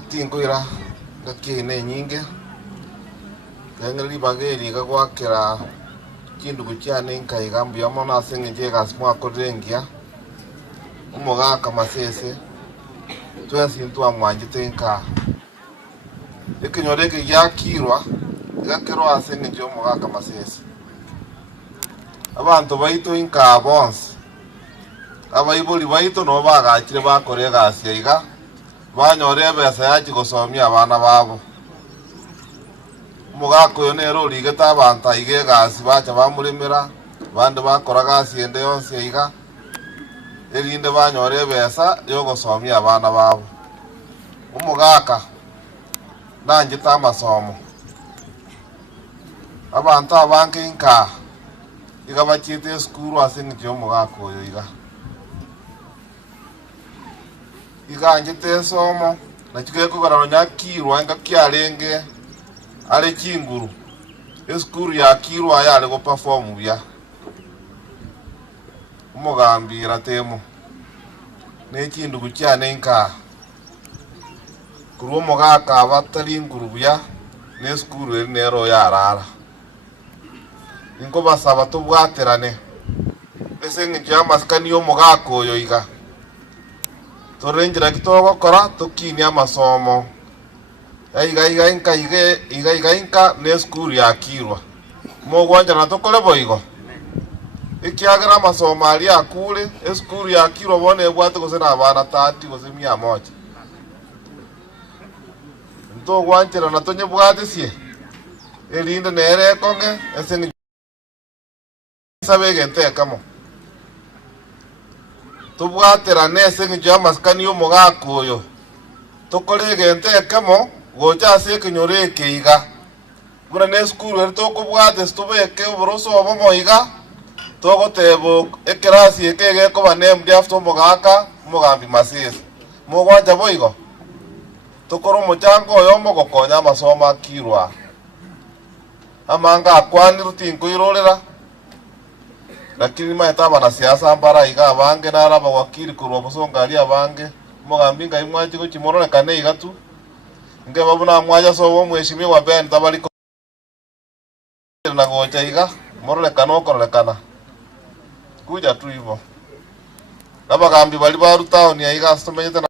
tinkwira gakine nyinge ngangeli bageri gagwakira kindu gucyane nka igambiamono asenge je gasmwa korengia umugaka masese twensi ntwa mwangite nka ikinyoreke yakirwa gakero asenge je umugaka masese abantu baito inka bonse abayibuli baito no bagakire bakorega asiga banyore besa yachi gusomia abana babo mugako yo nero ligeta abantu aige gasi bacha bamurimira bande bakoraga asiende yonse iga elinde banyore besa yo gusomia abana babo umugaka nanje tamasomo abantu abanke inka iga bachite skuru asingi umugako yo iga njite somo na chike kugara nyakirwa nga kyalenge ale kinguru eskuru ya kirwa yale go perform bya umugambira temo ne kindu gucyane nka kuru umugaka abatali nguru bya ne eskuru eri nero yarara ingo basaba tubwaterane ese njama skani yo mugako yo iga torenjira kitogo kora tukini amasomo iga inka ne school ya kirwa mogwanja na tokole boigo ikiagara amasomo ali akule school ya kirwa bone bwate gusena abana 30 guzimia moja ndo gwanjira na tonye bwate sie elinde nere konge ese sabege ntekamo tubwatera nese njama skani yo mugako yo tokorege ntekamo gocha se kinyoreke iga bura ne school er to kubwate stubeke ubroso bomo iga togotebo ekirasi ekege koba named after omogaka omogambi Masese mogwanja boigo tokoro omochango oyo mogokonya amasomo akirwa amanga akwani rutinko irorera lakini maeta abanasiasa mbara iga abange nara abawakiri kurwa bosongari abange omogambi ngai mwachi gochimororekane iga tu nge babuna mwaja sobo mweshimiwa Ben tabali na gocha iga mororekana okororekana kuja tu hivyo nabagambi bali baru town ya iga stomenyete na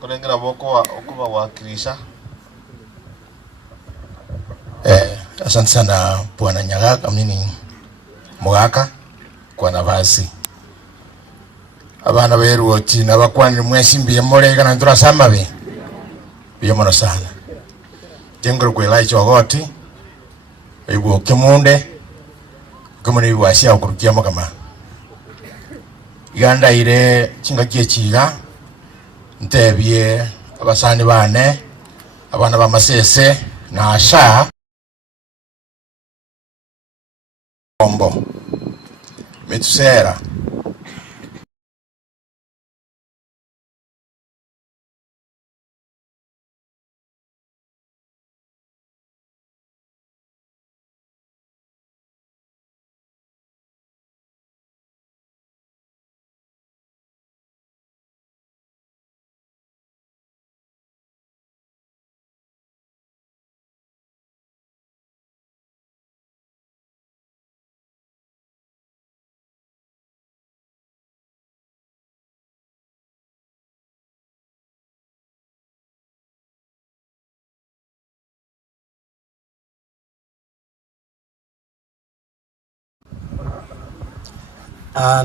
kulengera boko okuba wakilisha. Asante sana Bwana Nyagaka mnini Mugaka kwa nafasi abana beru oti nabakwanira mwesimbiye morega na ndura samabe biyomono sana jengro kwela ichogoti ibu kemunde kemune ibwashya okurukia makama iganda ire chingakie chiga ntebye abasani bane abana ba Masese na asha ombo mitusera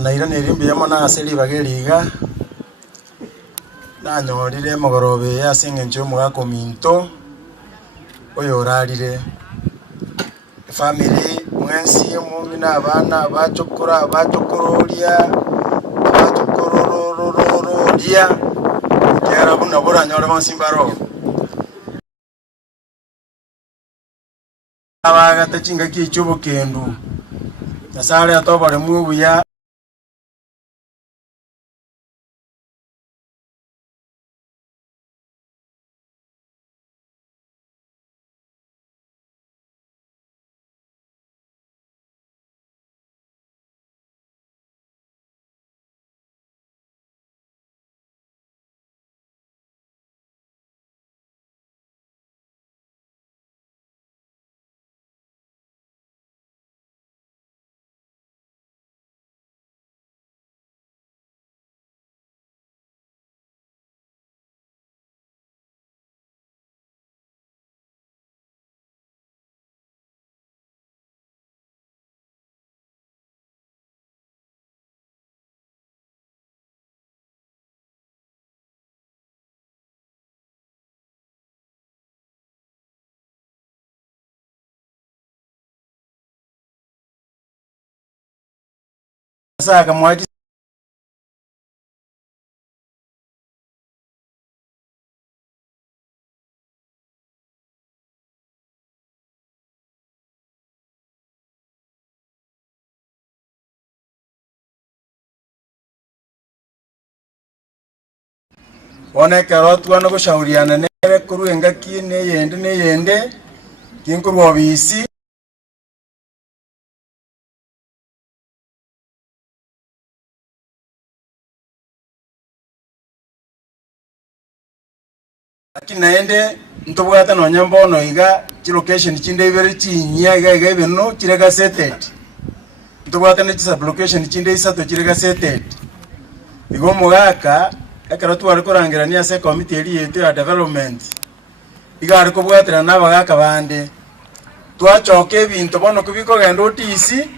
naira nerimbiyemo naseli bageriga nanyorire mogorobe yaseng'encho omogaka ominto oyo orarire family mwensi omongi na abana abachokororia abachokorororia kera buna boranyore bonsimbaro abagata chinga kichobo kendu nasale atobare mubuya saka mwaji onekero twana gushauriana nebe kuru engaki neyende kinkurwa obisi lakini naende ntobwata nonya mbono iga location chinde ibere chinya iga ibeno chirega seted ntobwata ne chisa location chinde isato chirega seted igo mogaka ekero twari kurangirania se committee eri yetu ya development iga ari kubwatira nabagaka bande twachoka ebinto bono kubiko genda otisi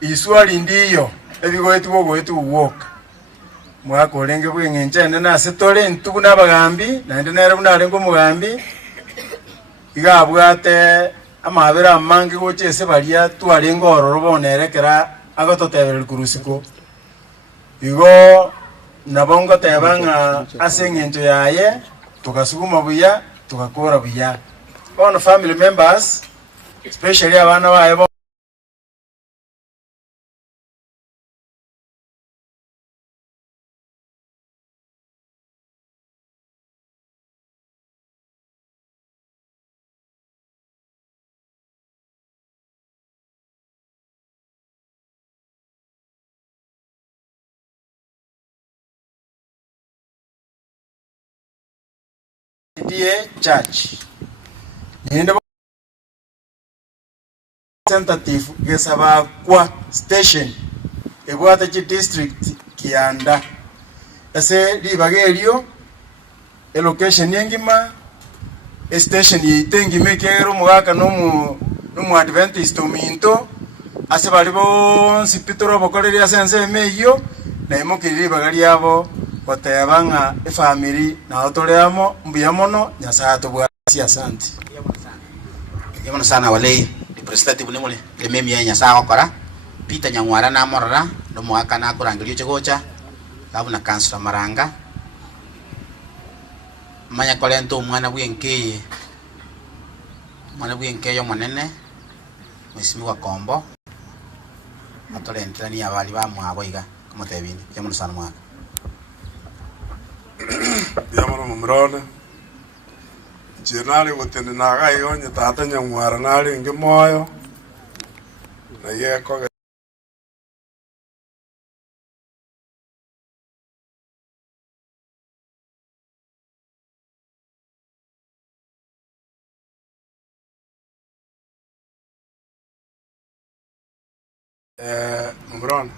iswali ndiyo ebigoetu bogoetu uwoka mwaka olenge bweng'enchene nase tore ntugu nabagambi naende nere bunarengo omogambi iga abwate amabere amange gocha ase baria twarenga ororo bonerekera agototebereri kurusiko igo nabo ngoteba ng'a ase eng'encho yaye tugasuguma buya tugakora buya bono family members especially abana baye church ninde representative gesaba kwa station ebwata chi district Kianda ase libagelio location yengima station yitengi mekero mugaka no Adventist minto ase bali bo sipitoro bokoreria sense meyo na imokiri bagali abo kotebanga family na otoleamo mbiamono nyasato bwa asante yamono sana wale representative nimule lememi ya nyasago kora Peter Nyangwara na morara ndo mwaka na kurangirio chegocha labu na councilor Maranga manya kolento mwana bwenke yo manene mwisimu wa kombo atolentera ni abali ba mwaboiga kama tebini yamono sana mwaka yamono mumrone jenali gutene naga yonye tata Nyangwara nali nge moyo na yeko mumrone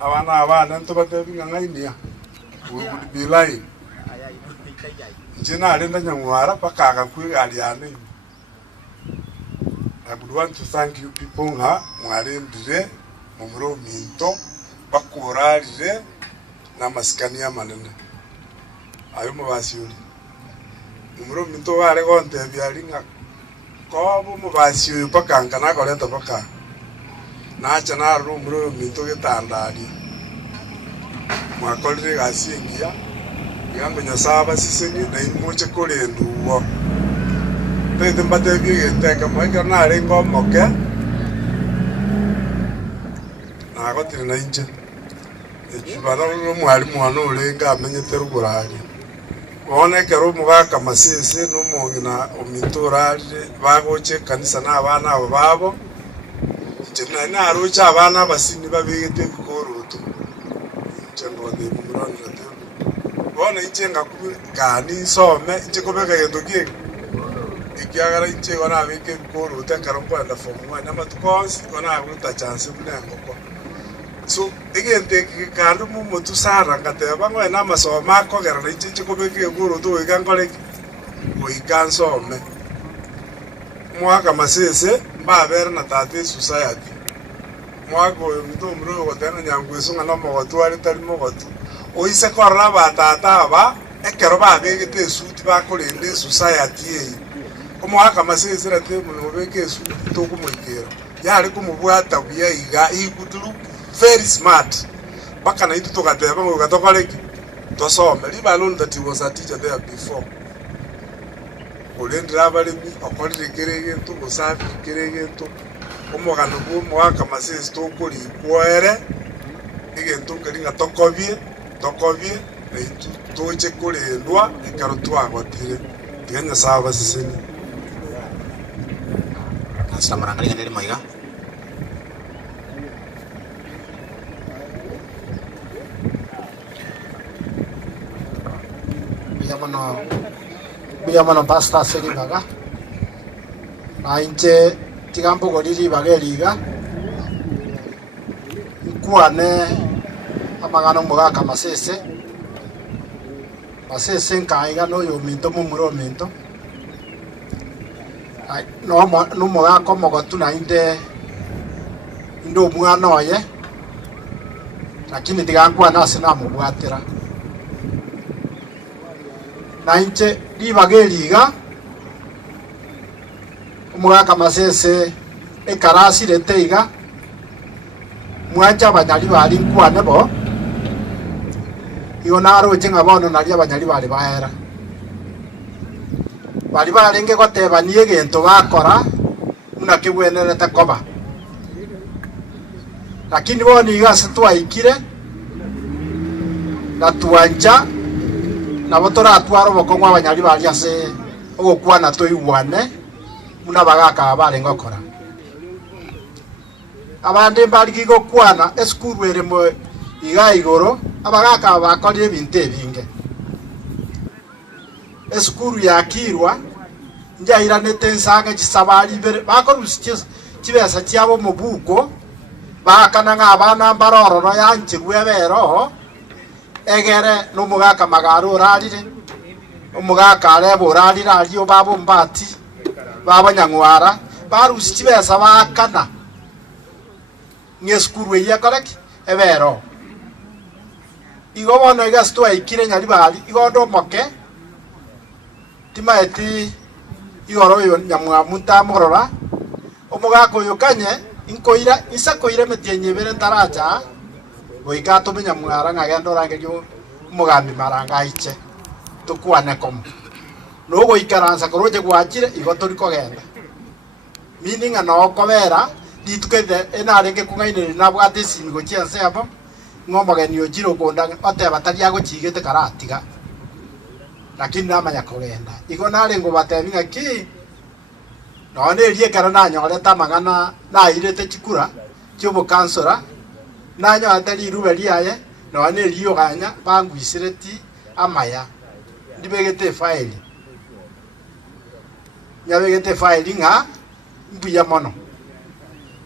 abana ntobatebinga ngainia we would be lying. Jina alenda Nyangwara paka kwigali ane. I would want to thank you people nga mwarendire mumro minto bakurarire na maskani ya manene. Ayo mubasiuri. Mumro minto wale gonte byalinga ko mubasiuri paka ngana koleta paka. Na chana mumro minto getandali. Mwakolire gasingia yango nyasaba siseni na imoche kolenduwo tete mbate byegenteka mweka na rengo moke na gotire na inje echibara no mwalimu wano ulenga amenyete rugurari one kero mugaka masese no mongina omintorari bagoche kanisa na abana abo babo jena na arucha abana basini babegete bikoruto chengo de murano bona ichenga kugani some ichekobeka yendokie ikiagara iche wana abike bikoruto tekarongo anda form 1 na matukonsi kona aguta chance bunengo ko so igente kandu mutu sara ngateba ngwe na masoma ko gera iche kobeke bikoruto igangole oikansome mwaka masese mbabera na tate society mwako mtu mro gotena nyangwesunga no mogotu ari tari mogotu oise korra batata aba ekero babegete suti bakorende society ye omwaka masesera te muno beke suti to kumwikero yari kumubwata buya iga iguduru very smart baka na itu tokateba ngo gatokoleki tosome libalon that he was a teacher there before olendra balemi okorire kerege to gosafi kerege to omogano bwo mwaka masese to kuri kwere igento keringa tokobie na itu toche kurendwa ikaro twagotire tiganya saba siseni asa Maranga ngene maiga biyamano pastor seribaga na inche tigambo goriri bageriga kuane amagano mugaka masese nkaiga no yo minto mumuro minto ai no mugaka mogotu na inde ndo mwana oye lakini tigangwa nase na mubwatira na inche libageriga umugaka masese ekarasi reteiga mwacha abanyali bali nkwane bo iyo naro chenga bono nali abanyali bali baera bari barenge gotebania egento bakora muna kigwenerete koba lakini boni igase twaikire na tuanja na botora twaro bokongwa abanyari bari ase ogokwana toigwane muna bagaka bare ngokora abande mbari gigokwana eskuru ere mo iga igoro abagaka bakori ebintu ebinge eskuru yakirwa njairanete nsanga kisabari bere bakorusikie kibesa cyabo mu buko bakana ng'abana mbarororo yanchirwe bero egere n'umugaka magaro urarire umugaka arebo urarire ariyo babo mbati babanyangwara barusi kibesa bakana ngeskuru yakoreki ebero igobono igasto ikire nyari bari igondo moke timaeti igoro yo nyamwamuta morora omugaka uyu kanye inkoira isakoire metienye bere taraja goikato menya mwara ngagendo rangerio mugambi maranga iche tukwane kom no goikaransa koroje gwachire igoto rikogenda meaning ana okobera ditukede enarenge kungaine na bwate simigo chianse abo ngomogeni ojiro gonda ote bataria gochigete karatiga lakini namanya kogenda igo narengo batebinga ki none erie kara nanyoreta magana na irete chikura kyobo kansora nanyoreta liruba liaye none erio ganya bangwisireti amaya ndibegete file nyabegete file nga mbuya mono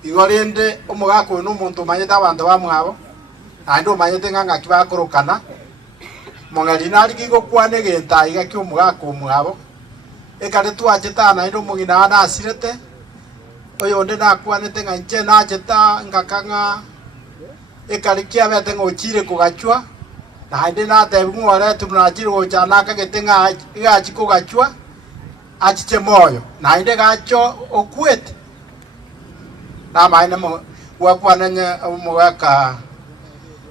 igorende omugako n'omuntu manyeta abantu bamwabo ando manyete nganga kibakorokana mongari nari gigokwane genta iga kyomugako mwabo ekare twachetana indo mugina na asirete oyo nde nakwanete nganche na cheta ngakanga ekare kiabete ngochire kugachwa na hande na tebungore tumnachire gochana kagetenga igachi kugachwa achiche moyo na hande gacho okwete na maine mo wakwananya mugaka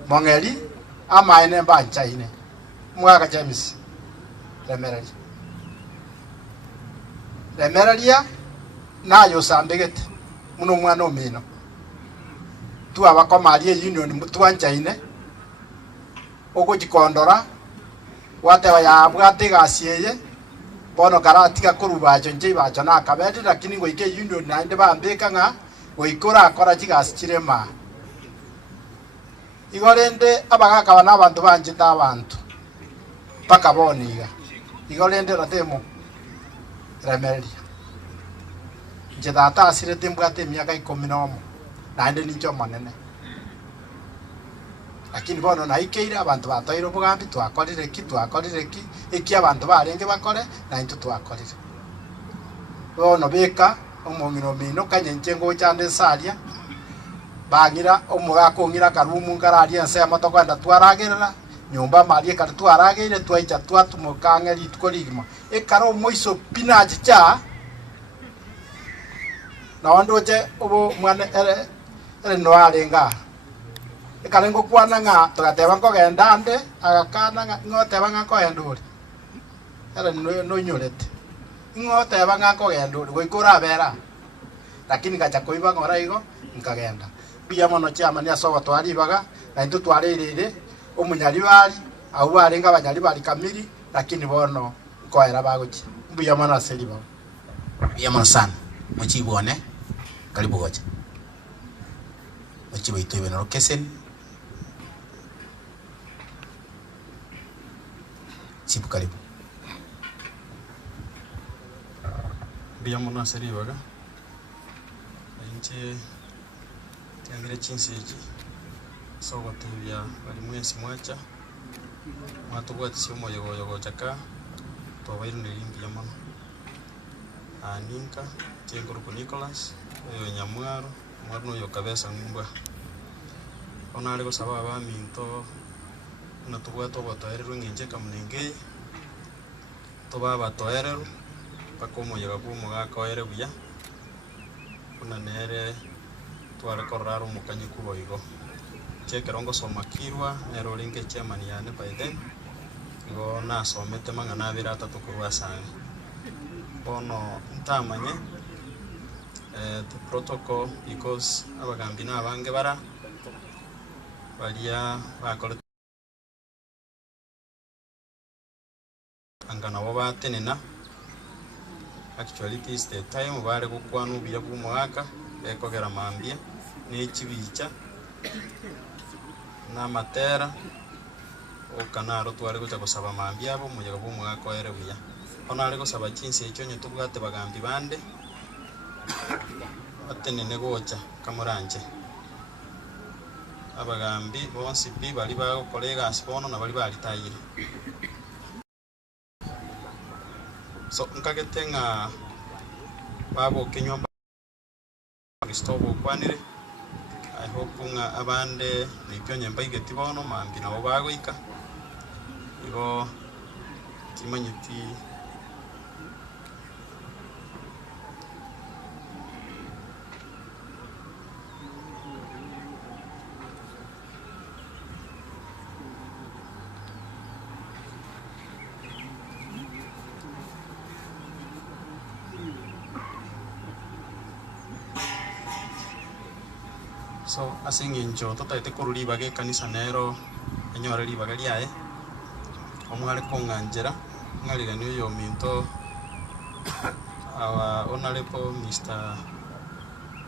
mongeri amaine banchaine mugaka James remeraria nayo sambegete muno mwana omino tu abakomarie union twanchaine ogojikondora wateba ya bwate gasieye bono karatiga kurubacho nje bacho na kabete lakini goike union nande bambeka nga goikora akora chigasi chirema igorende abagaka bana abantu banjita abantu paka boniga igorende ratemo remeria nje data asire tembwate miaka 10 nande nicho manene lakini bono naikeira abantu batoiro bugambi twakorire ki iki abantu barenge bakore na into twakorire bono beka omongino mino kanyenche ngo chande saria bagira omugako ngira karumu ngararia nse amatoka nda twaragerera nyumba marie kare twaragere twaicha twatumukange litkorigima ekaro moiso pinaji cha na wandoje obo mwana ere no arenga ekarengo kwana nga tugateba nkogenda ande agakana nga ngoteba nga koenduri ere no nyorete ngoteba nga kogenduri goikora bera lakini gacha koiba ngora igo nkagenda biya mono chama ni asoba twaribaga na into twareirire omunyari bari au barenga abanyari bari kamiri lakini bono koera bagochi biya mono aseriba biya mono sana muchibone karibu gocha muchibo itoibe no kesen chibu karibu biya mono aseriba ga inche yangire chinseji sogo tebya bali mwesi mwacha matubwatisi omoyogoyogo chaka tobaire nelimbi yamono aninka tiengoruko Nicholas oyo nyamwaro mwarno oyo kabesa ngumba onare gosaba abaminto natubwata ogotoererwa eng'enche kamunenge toba batoererwa mpaka omoyoga bwa omogaka oere buya buna nere tware korora omokanyi kubo igo chekero ngosoma kirwa nero oringe chairman yane by then igo nasomete mang'ana abere atatu korwa asane bono ntamanye the protocol because abagambi n'abange bara balia bakora angana bo batenena actually this the time bare gukwana ubira bw'umwaka ekogera mambie n'ekibicha n'amatera okanaro twari guca gusaba mambie abo mujega bw'umwaka ere buya ono ari gusaba kinsi ekyo nyetu bwate bagambi bande atenene gocha kamuranje abagambi bonsi bi bali ba kolega sibono na bali bali tayire so nkagetenga babo kenywa Kristobo kwanire I hope nga abande nipyo nyemba igeti bono mambi nabo bagoika ibo kimanyiti so asinginjo totaite kururi bage kanisa nero enyore libaga liae omwale konganjera ngalira niyo yominto our honorable Mr.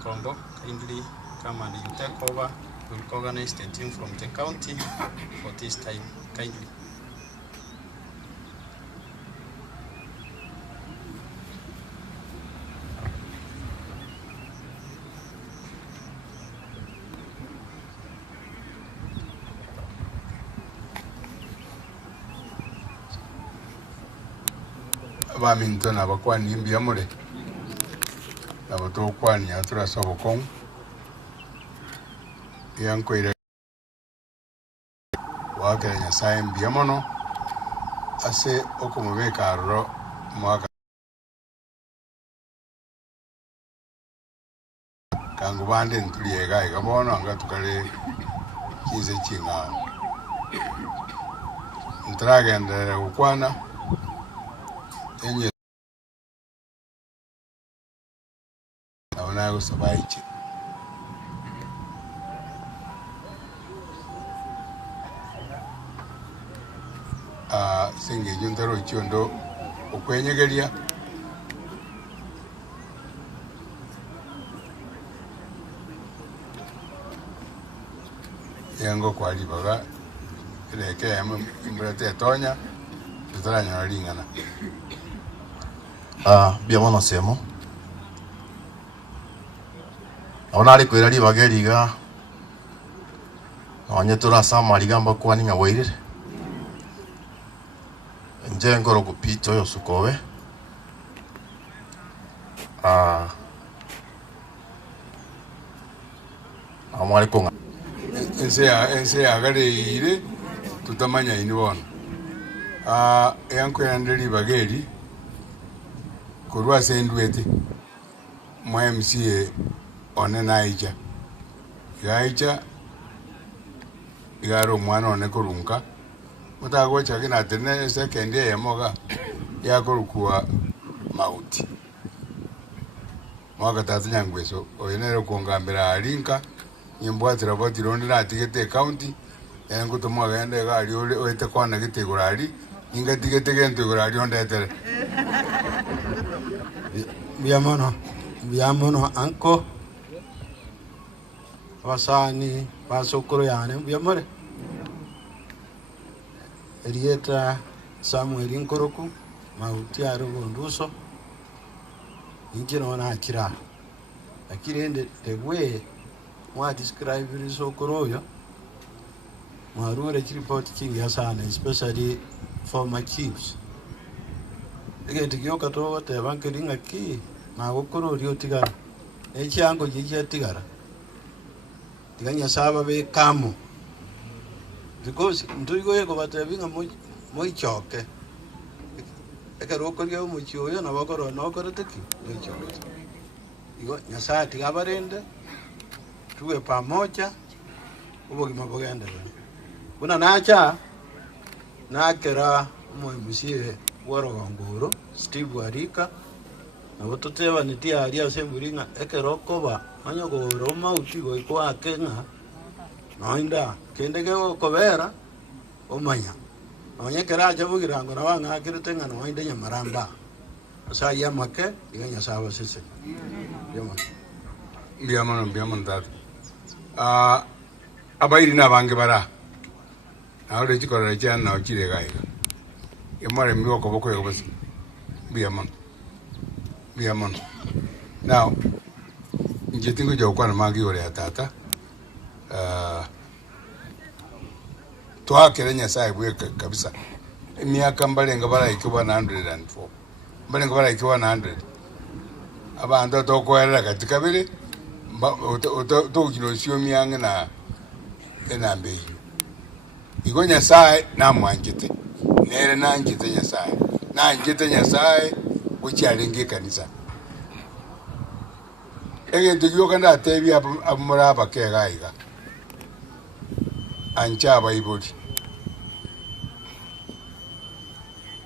Kombo kindly come and you take over. We'll organize the team from the county for this time kindly. Baminto na bakwani mbia mure na bato kwani atura sobokon yanko ire wakere nyasaye mbia mono ase okumubeka ro mwaka kangu bande ntuliega igabono anga tukale kize chinga ntragende ukwana enye naona gusabaiche singe juntaro chiondo okwenyegeria yango kwali baga eleke yamwe imbrate tonya tutaranya lingana biamo no semo ona ari kwira libaga liga onye turasa marigamba kwani nga wairire nje ngoro kupito yo sukowe amwari konga ense agare ire tutamanya ini bono yanko yandeli bageri kurwa sendwete mwa MCA one naija yaicha igaro mwana one kurunka mutago chakina tene second ya moga ya kurukua mauti mwaka tatinya ngweso oyenero kuongambira alinka nyimbwatira boti rondi na tigete county yango to mwaga ende gali ole oite kwana gite gurari inga tigete gento gurari onde tere biamono anko wasani basokoro yane biamore Rieta Samuel Nkoroku mauti arubunduso injino na kira akirende the way mwa describe risokoroyo mwarure report king yasana especially for my chiefs egenti kyoka to wate bankiringa ki na gukoro rio tigara ecyango gije tigara tiganya saba be kamo because ntuigo yego batebinga moi choke ekaroko ryo mu cyoyo na bakoro no koroteki moi choke igo nyasa tigabarende tuwe pamoja ubogima bogende kuna nacha nakera umusiye warogongoro Steve Warika nabo tutebanitie aria ase emburi ekero okoba onye kogora omauti goika ake noinda kende gegokobera omanya onye ekero acha bogirango nabo ang'akirete noinde nyamaramba asa yamake iga Nyasaye abasese mbiamono tata abairi nabange bara naore chikorera chiana nao chire gaiga emare mioko boko yobasi mbiamono now njetingo jokwana magi ore atata twakere Nyasaye bwe kabisa emyaka mbalenga barayikiwa na 104 mbalenga barayikiwa na 100 abantu tokoerera kati kabiri tokino sio miange na enambe igo Nyasaye namwanjite nere nanjite Nyasaye uchialenge kanisa egento gyoka ndatebi abumura abakegaiga ancha Bible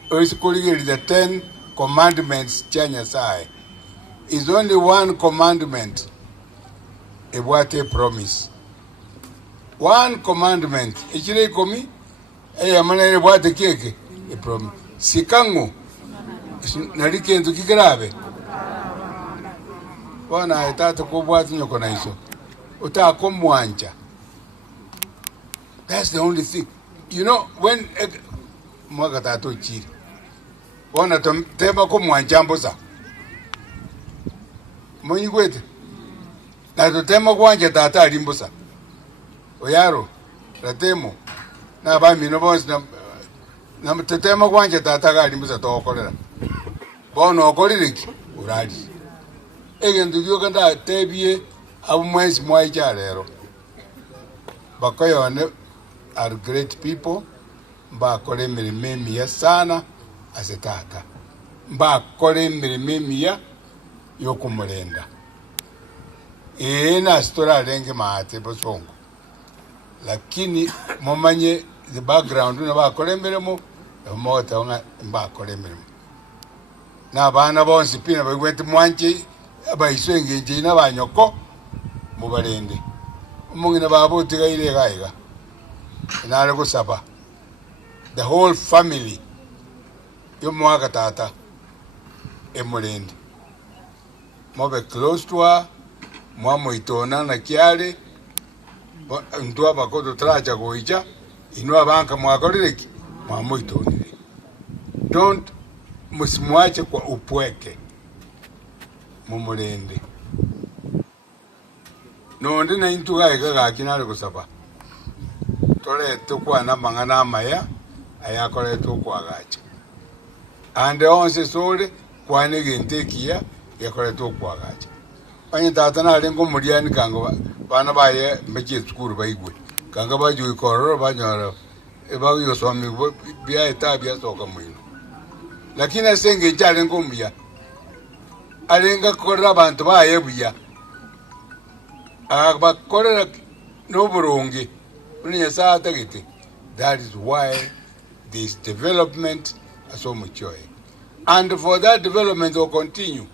the 10 commandments cha Nyasaye is only one commandment ebwate promise one commandment ichire komi amanere bwate keke e promise sikango nalikentu kigrabe wana etata ko bwate nyoko na iso utakomwanja. That's the only thing. You know, when mwaga tato chiri wana tema ko mwanjambo sa monyi kwete na to tema kwanja tata alimbosa oyaro ratemo na ba mino bons na tema kwanja tata ga alimbosa to okolera bono okoliriki uradi egendo gyoka nda tebie abumwezi mwaija lero bakoyone are great people mbakole emirimo emiya sana ase tata mbakole emirimo emiya yokumulenda nasitora alenge maate bosongo lakini mumanye the background nabakole emirimo omota mbakole emirimo n'abaana bonsi pina bagwete mwanje abaiswengenje n'abanyoko mubalende omongina babotigaire gaiga nare gusaba the whole family yomwaka tata emulende mobe close to her mwamoitona na kiale ntwa bakodo tracha goija inwa banka mwakolireki mwamoitonire don't musimwache kwa upweke mumulende nondi na intu gaiga gakinare gusaba tole tukwana mangana amaya ayakole tukwagacha ande onse sole kwane gentekia yakole tukwagacha anye tata na lengo muliani kango bana baye meje skuru baigwe kanga baju ikororo banyara eba yo somi bia etabia soka mwino lakini asenge chale ngombia alenga korra bantu baye buya abakorera no buronge unyasa tagite. That is why this development is so mature. And for that development to continue,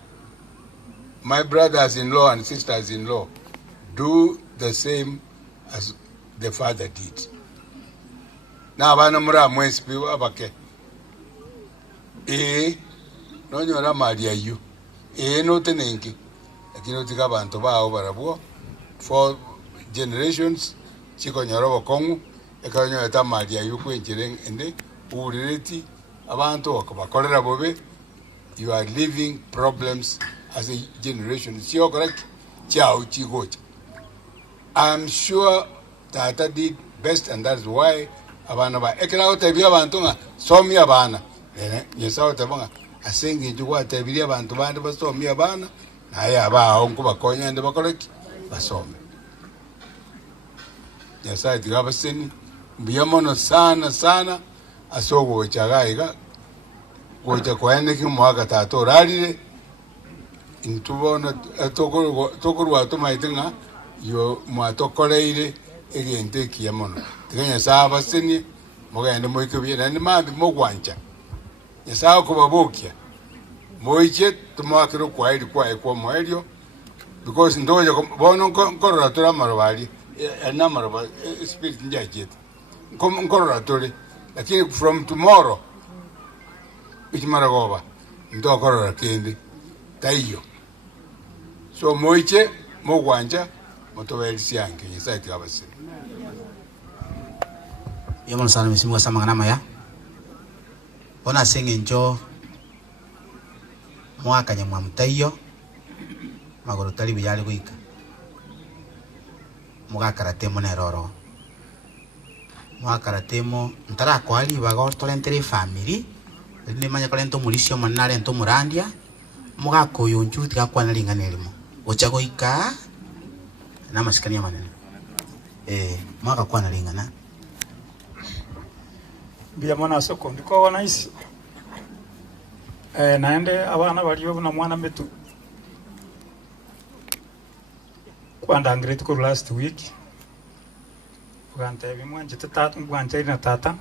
my brothers-in-law and sisters-in-law do the same as the father did. Na bana mura mwesi piwa abake. No nyora maria yu. No tenenki. Lakini utika bantu bao barabuo. 4 generations chiko nyorobo kongu. Ekanyo eta maria yu kwenjire ende. Urireti. Abantu wakabakolera bobe. You are living problems as a generation. Siyo correct? Chao chigocha. I'm sure Tata did best, and that's why abana ba ekra otebia bantu nga somi abana nyesa otebanga asengi jugwa tebia bantu bandi basomi abana naye aba onku bakonya ndi bakoleki basome nyesa digaba seni biyamono sana asogo chagaiga gocha kwene ki mwaga tato ralire intubona tokorwa tumaitinga yo mwatokoleire egente kiyamono tiganya saba seni mogende moikebye na mambi mogwanja yasao ko babokia moiche tumakiro kwa ili kwa moelio because ndoje bono nkorora tora marobali na marobali spirit njaje nkorora tore lakini from tomorrow ichimaragoba ndo korora kindi taiyo so moiche mogwanja motobelisi yange yisaiti kabase Yamon sana misimu sama ngana ya ona sengenjo mwaka nya mwamtaiyo magoro tali biyali kuika muga karatemo neroro muga karatemo ntara kwali bago tolentere family ni manya kalento mulisio manale ento murandia muga koyo nchuti gakwana linganelimo ochago ika na masikania manene muga kwana lingana bia mwana soko ndiko wana isi naende abana baliyo na mwana metu kwanda ngretu ko last week ugante bimwanje tatatu ngwanje na tata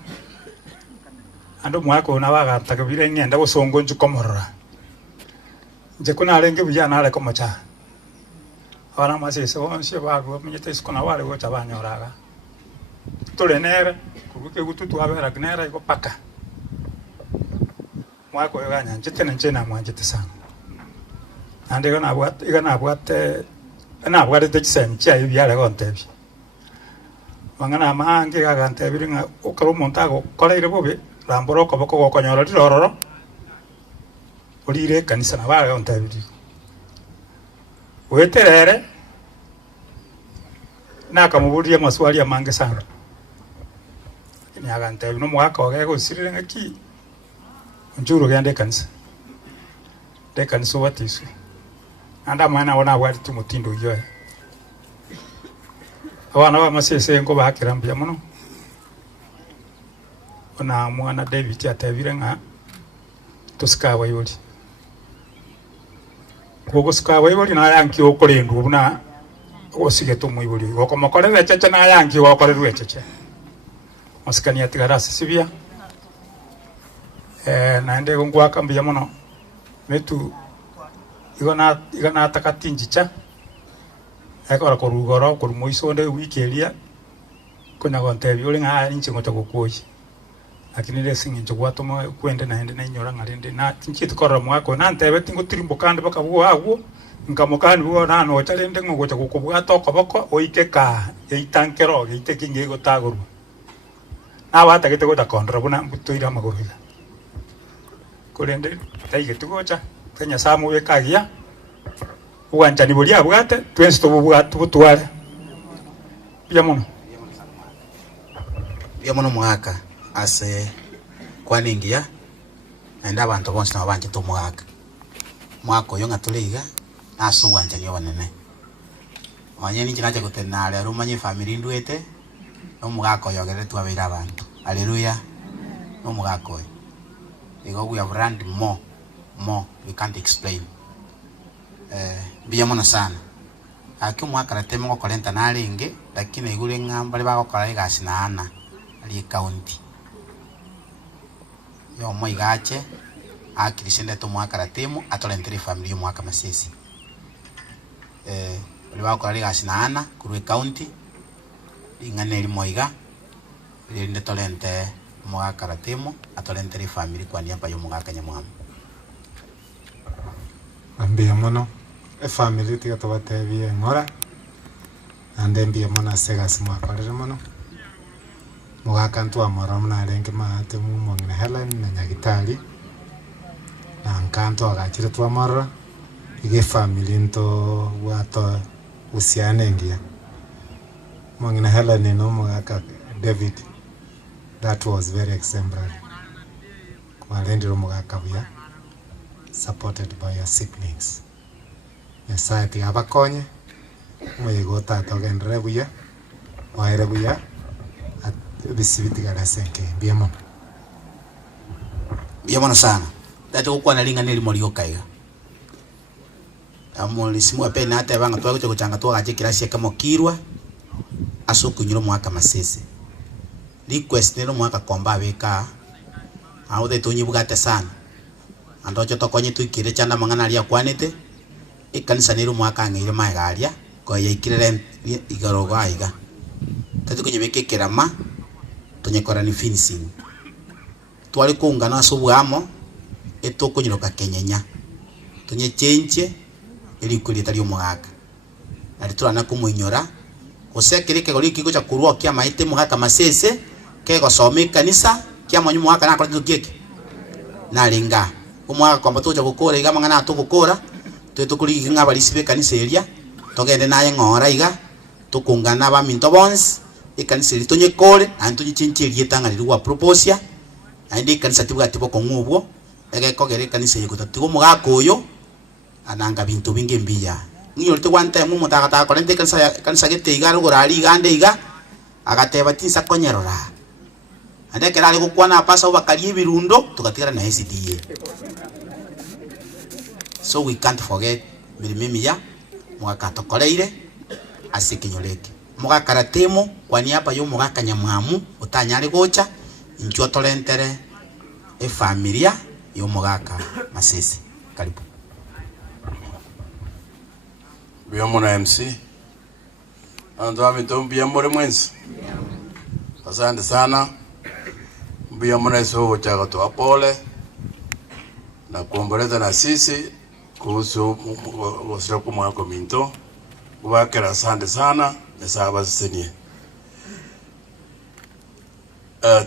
ando mwako na bagata kabire ngenda gusongo njukomorora nje kuna arenge biyana ale komacha abana masese onse bago menyete sikona wale gocha banyoraga tulenere kubuke gututu abera gnera iko paka mwako yoganya njitene njena mwanjite sana ande gana bwate tekisem chia ibyale gontebi mangana mange gagantebi nga ukaro montago koleire bobe ramboro koboko gokonyora rirororo urire kanisa na bale gontebi weterere nakamuburia maswali ya mange sana ni agantebi no mwaka ogego sirire ngaki njuro gende kanisa de kanisa watisu anda mwana wana wali tumutindo yoe abana ba masese ngo bakirambya muno ona mwana David atavire nga tuskawa yoli gogo skawa yoli na yanki okolendu buna osige tumuyibuli goko makorere cheche na yanki okorerwe cheche maskani atigarasa sibia naende ngwa kambya muno metu igana takatinjicha ekora korugoro korumoisonde wikeria konyagontebi uri nga inchi ngoto gokoyi lakini le singinjo gwatoma kwende naende na inyora ngarinde na tinchi tukora mwako na ntebe tingo tirimbo kandi baka bwo agwo nkamukani bwo na no chalende ngogocha gukubwato koboko oikeka eitankero geiteke ngego taguru abata gete gota kondra buna mbutoira magurira kurende taige tugocha kenya samu wekagia uwanjani buli abwate twensi tububwatu butwale bya muno mwaka ase kwaningia naenda abantu bonse nabanje to mwaka oyo ngatuliga naso uwanjani abanene wanye ninki naje gutenale arumanye family ndwete no mwaka oyo gere twabira abantu haleluya no mwaka oyo we have run more we can't explain biyamona sana aki mwaka ratemo ko kolenta nalinge lakini igule ngamba le bako kala igasi na ana ali county yo moi gache akilisende to mwaka ratemo atolentere family mwaka masisi le bako kala igasi na ana kurwe county ingane li moiga ile tolente mwaka ratemo atolentere family kwa niaba yo mwaka nyamwamu ambia mono family tiga tobatebie ngora ande mbia mono segas mwakorere mono mugaka ntwa mora muna renge maate mu mongna Helen na nyagitari na nkanto agachire twa mora ige family nto wato usiane ngia mongna Helen no mugaka David that was very exemplary kwa rendiro mugaka buya supported by your siblings. Yesati abakonye mwigo tato gendere buya waire buya at bisibiti gara senke biamo sana dato kwa nalinga neli molio kaiga amoli simu apena hata banga twa kuchanga twa gaje kirasi kama kirwa asuku nyiro mwaka masese request nero mwaka komba beka au de tonyi bugate sana andocho tokonye tuikire chana mangana ria kwanite ikanisa niru mwaka ngire magaria ko yaikire igaro gaiga tatu kunyebeke kirama tunyekora ni finishing twali kungana asubwamo etokunyiroka kenyenya tunye change ili kulita lyo mwaka alitura kumuinyora usekirike gori kigo cha kurwa kia maite mwaka masese ke gosome kanisa kia mwanyu mwaka na kwa kike nalinga umwaka kwamba tuja gukora iga mangana tugukora twetukuri ngaba lisibe kanisa elia togende naye ngora iga tukungana ba minto bons ikanisa litonye kole antunye chinchi lietanga liwa proposia andi kanisa tibuga tibo kongubwo ege kogere kanisa yegutatigo mugako uyo ananga bintu bingi mbiya ngiyo twante mu mutagata korente kanisa gete iga rugorari igande iga agateba tinsa konyerora ande kerali gukwana pasa ubakari birundo tukatigara na SDA. So we can't forget mirimi ya mwaka tokoleire asikinyoreke mwaka karatemo kwa niaba yo mwaka nyamwamu utanyari gocha injwa tolentere familia yo mwaka masisi. Karibu Biyamona MC ando amitombi yamore mwenzi. Asante sana Biyamona iso chaga tu apole na kuomboleza na sisi kuhusu wasiku mwako minto kubakera. Asante sana nesaba senie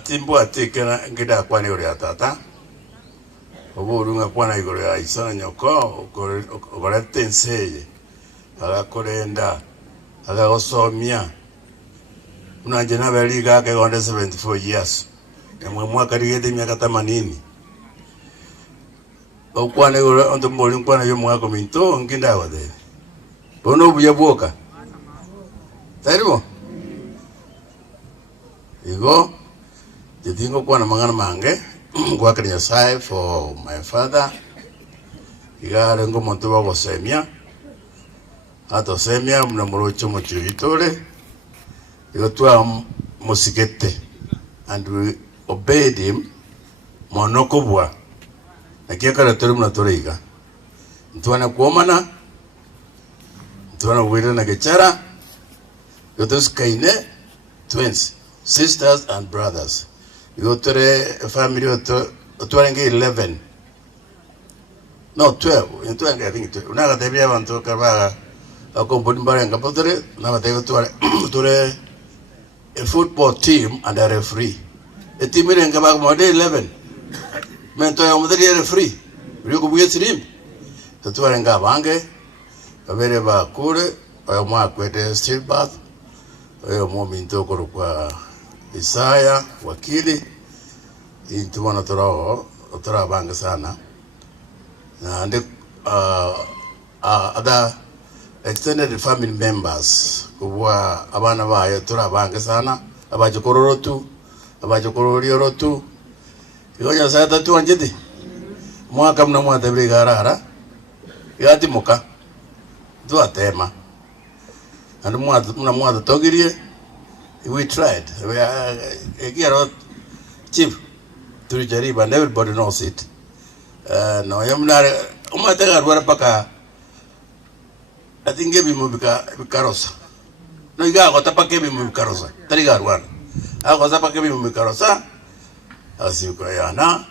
timbo atikena ngida kwani uri atata oburunga kwana igoro ya isana nyoko okorete nseye agakorenda agagosomia unanje nabeliga akegonde 74 years namwe mwaka rigete miaka 80 okwana igoro onto mboli kwana yo mwaka minto nginda wade bono buyaboka taribo igo jidingo kwana mangana mange kwa Nyasaye for my father igare ngo muntu bagosemia ato semia mna morocho mochitore yotwa musikete and we obeyed him monokobwa nakiakara tori mna toriga ntwana kuomana ntwana wira na gechara yotos kaine twins sisters and brothers yotore family otwarenge 11 no 12 yotwarenge I think 12 unaga tebia bantu kabaga akomboni mbarenga potore na batego tore a football team and a referee a team irenga ba mo 11 mento ya mudiri referee riko buyesirim totwarenga bange babere ba kure ayo mwa kwete steel bath ayo mo minto kwa Isaya wakili intuwana tora banga sana na ande other extended family members kubwa abana bayo tora banga sana abajokororotu abajokororiorotu yonya sa tatu anjeti mwaka mna mwata brigarara yati muka dua tema and mwata togirie. We tried. We chief tulijaribu and everybody knows it. No yamna umatega ruara paka I think gebi mubikarosa. No iga gota pake gebi mubikarosa. Tariga ruara. Ako sa pake gebi mubikarosa. Asiko yana.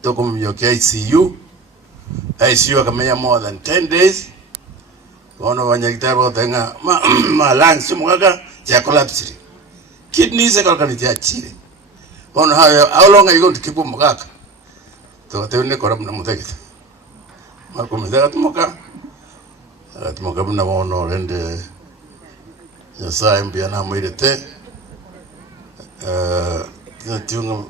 Toko myoke ICU. ICU akamenya more than 10 days. Ono wanyagitaro tenga ma lungs mugaga ya collapse. Kidneys ekalkani chire. On how long are you going to keep mugaka? So te ne koram na mutegita. Mako midaka tumuka. Tumuka buna wono rende Nyasaye mbia na mwirete. Tiunga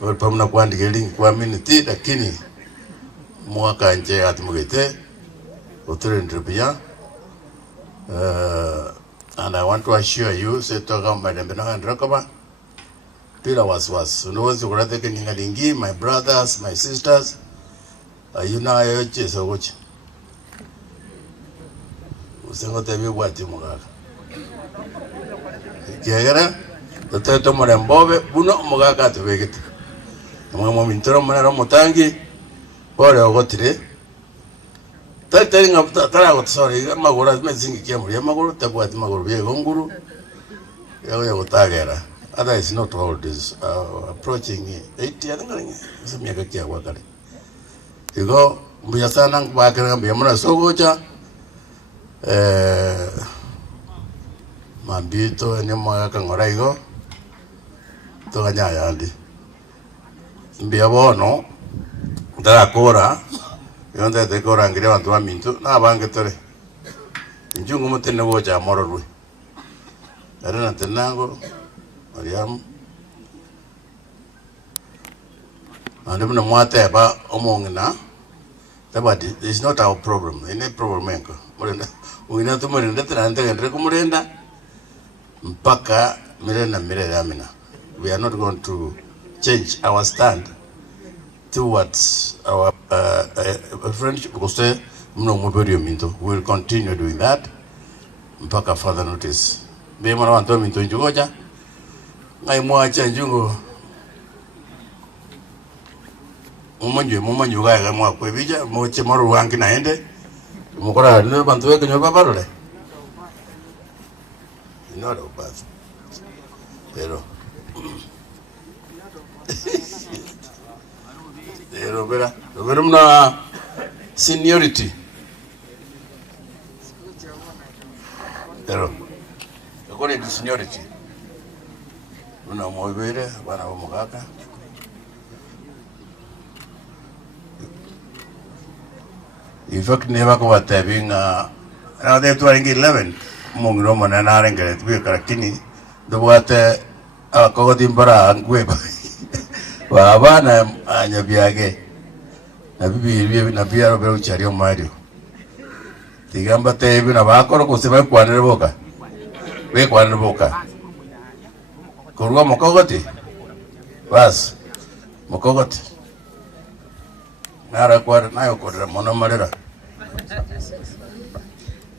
walipamna kuandika link kwa minute lakini mwaka nje atumugite. Utere ndribia. And I want to assure you, say toka mbadembena ndrakaba pila waswas. Unozi kurateke ningalingi, my brothers, my sisters, ayuna ayoche sogoche. Usengo tebi wati mugaka. Kiagara, toto mure mbobe, buno mugaka tubegete. Mwe mintora mwana mutangi, Bora ogotire. Tari ngapta tara gotsori magura mezingi kiamuri maguru tabwati maguru bye gonguru. Yawe gotagera. Other is not old, is approaching 80, I think. It's a mega care worker. You go, we are standing back and be a mona so good. Mambito and Yamaka Morego to Ganyayandi. Be a bono, Dracora, you know that they go and get on to a minto, Nabangatore. In Jungumatin, watch a moral. I don't know. Mariam and even mwate ba omongina but it's not our problem. Any problem menko murenda wina to murenda tante ngendre kumurenda mpaka mirenda amina. We are not going to change our stand towards our friendship because mno muberio minto. We will continue doing that mpaka further notice. Be mara wanto minto njugoja ngai mwacha njungu mumanju ga mwa kwebija moche maru wangi naende mukora ne bantu weke nyoba barole no no bad pero pero mna seniority pero according to seniority una moibere bana bomugaka in fact never go at having now they to 11 mongro manana ngere we karakini do what ko dimbara ngwe ba bana anya biage na bibi na biaro bero chario mario tigamba te bina bakoro ko se ba kwanere boka we kwanere boka Kurwa mokogoti bas mokogoti nara kwa nayo kodra mono marera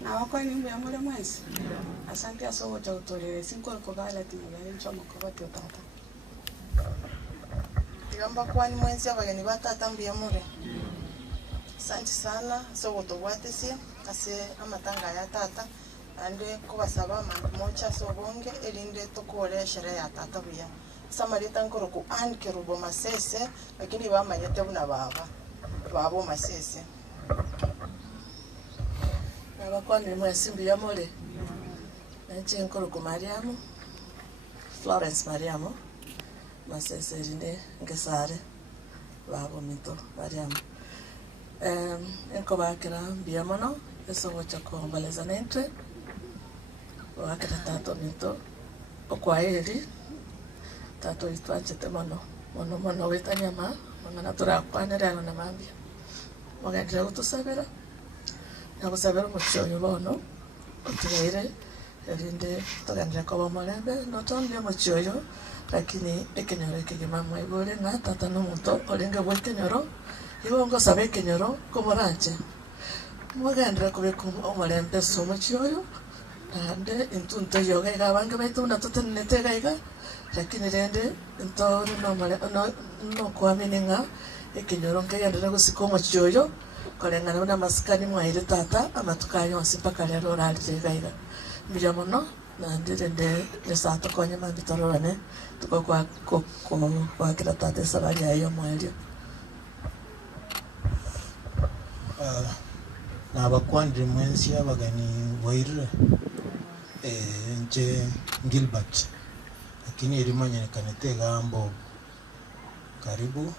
na wako ni mbya mole mwezi asante asogo cha utolele sinko ko gala timu ya ncho mokogoti utata tigamba kwa ni mwezi abageni batata mbya mole asante sana sogo to watesi ase amatanga ya tata ande kubasaba mandu mocha sobonge elinde tokole sherehe ya tata buya samarita nkoro ku anke rubo masese lakini bamanyete buna babo masese nabakwani mwesimbi ya mole nje nkoro ku Mariamu Florence Mariamu masese rinde ngesare babo mito Mariamu enko bakira mbia mono eso gocha ko baleza nente wakati tato mito okwaeri tato itwachete mono wetanyama mangana tura kwanera na mambia wagendera utusabera nabusabera mucyoyo bono utuire erinde tugandira ko bomolembe notonde mucyoyo lakini ekenyoro kigimama ibole na tata no muto olenge bwekenyoro ibongo sabe kenyoro komoranje mwagendera kubeka omolembe so mucyoyo ande intunto yoga gabange baitu na tutenete gaiga lakini rende into no kwameninga ekinyoro nkagendera gusiko mucyoyo kolengana na maskani mwaire tata amatukayo asipaka lero ralje gaiga mbija mono na ndende lesato konye mambitorone tuko kwa kila tata sabari ayo mwelio na bakwandire mwensi abagani wairire nje Gilbert lakini ilimanyekana tegambo karibu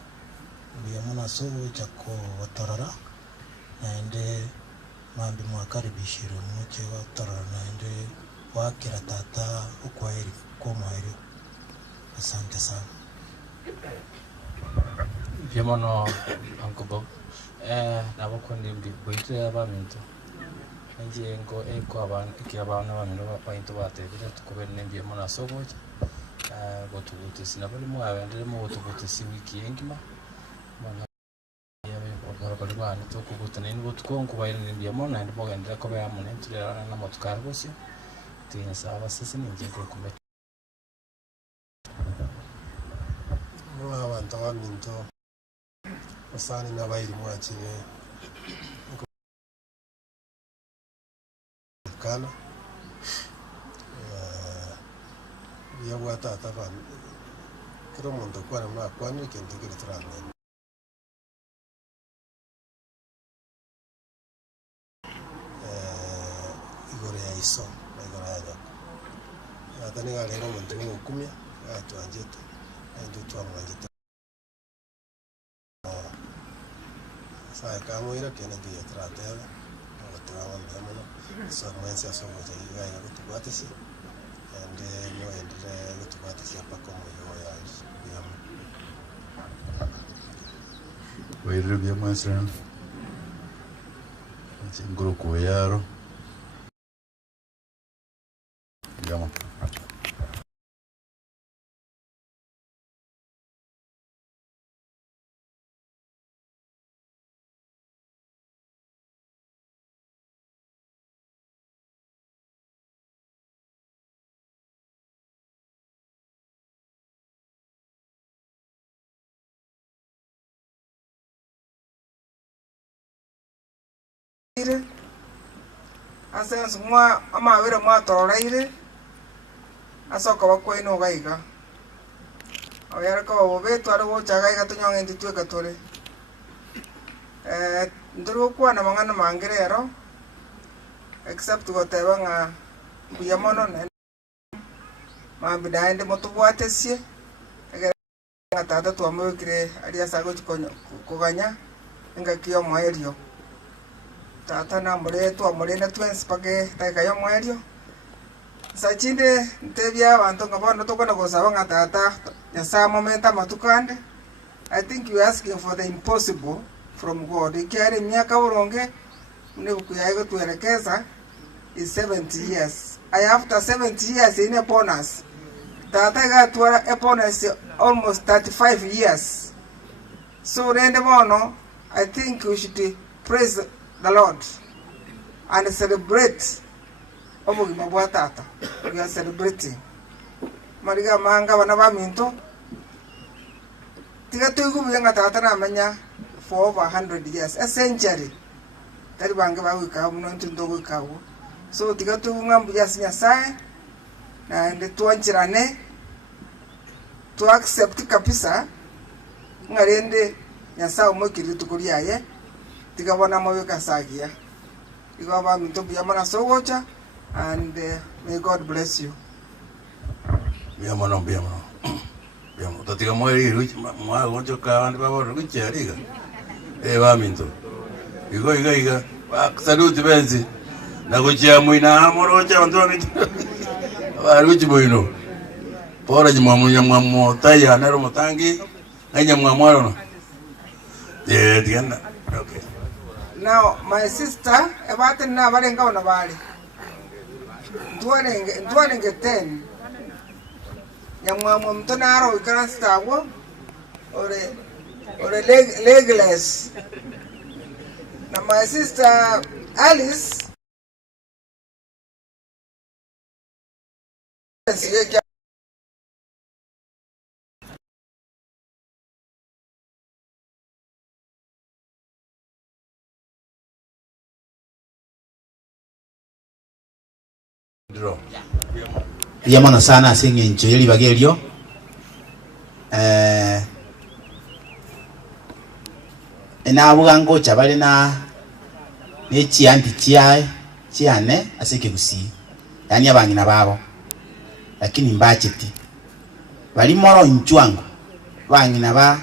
ndiye mwana sogo chako watorara naende mambi mwakaribishire mmoche watorara naende wakira tata ukwairi kwa mwairi asante sana Vimono Uncle Bob nabakundi mbibwite abaminto nje ngo eko abana bamino bapainto batebire tukubene mbye mona sogoje gotubuti sinabali mu abendere mu gotubuti si wiki engima mwana yabe bakora bana tukubutana ni botukonku bayire mbye mona ndi bogendera ko bayamune turerana na motukar bose tinya saba sisi ninje ko kumeta abantu baminto Asani na bairi mwachire kana ya wata tavan kiro mondo kwa na kwani kintu kile trane igore ya iso na igore ya nyoko atani ga lero mondo ni ukumya atwanjete ndio twamwanjete sai kamo ira kena dia tratela otawa mbemono so mwensi asomo ja iga ya kutubatisi ende no ende kutubatisi hapa como yo ya Wairre bia masran nguru kuyaro gama asense mwa amawire mwatoreire asoka bakwe no gaiga oyara ko bobetu ari gochaga iga tunyonge nditweka tore nduru kwana mangana mangerero except goteba nga buya mono na mambida ende motubwatesie tata twamwikire ari asago chikonyo kuganya ngakio mwaerio tata na muretu amurena twens pake taikayo mwerio sachinde ntebya abantu ngabondo tokona gosaba nga tata nyasa momenta matukande. I think you asking for the impossible from God. Ikiari miaka uronge mne kuyaiko tuerekeza is 70 years. After 70 years in a bonus tata got a bonus almost 35 years. So rende bono, I think we should praise the Lord and celebrate obugima bwa tata. We are celebrating mariga manga bana ba minto tiga tugu benga tata na manya for over 100 years, a century. Tari banga ba wika muno ntundo wika wo. So tiga tugu ngambu ya sinyasai na ende tuanchirane to accept kapisa ngarende nyasa umokiri tukuria ye tiga bona maweka sagia igo ba minto bya mana sogocha and may God bless you. Biamono biamono tatiga mweri ruchi mwa gonjo ka andi baba ruchi ariga ba minto iga saluti benzi na kuchia muina amoro cha ndo minto ba ruchi boino pora jima munya mwamo taya nero mutangi anya mwamwaro no diana. Okay, now my sister about na balenga ona bali tuanenge 10 nyamwamo mtonaro ikansta wo ore legless na my sister Alice Yamana sana singe nchoyeli bagelio ena bugango chabale na nechi anti chiane asike gusi yani abangina babo lakini mbacheti bali moro nchwango bangina ba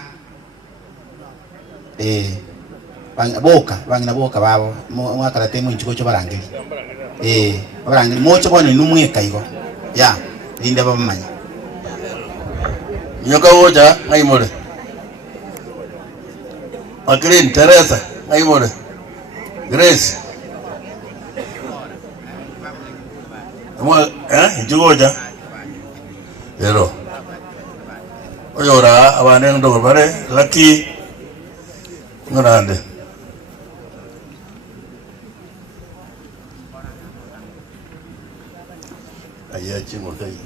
bangina boka babo mwaka latemo nchiko cho barangeli barangeli mocho bone numweka igo ya linda baba manya nyoka woja ngaimore Maclean Teresa ngaimore Grace njugoja pero oyora abane ndo bare laki ngorande ayachi motai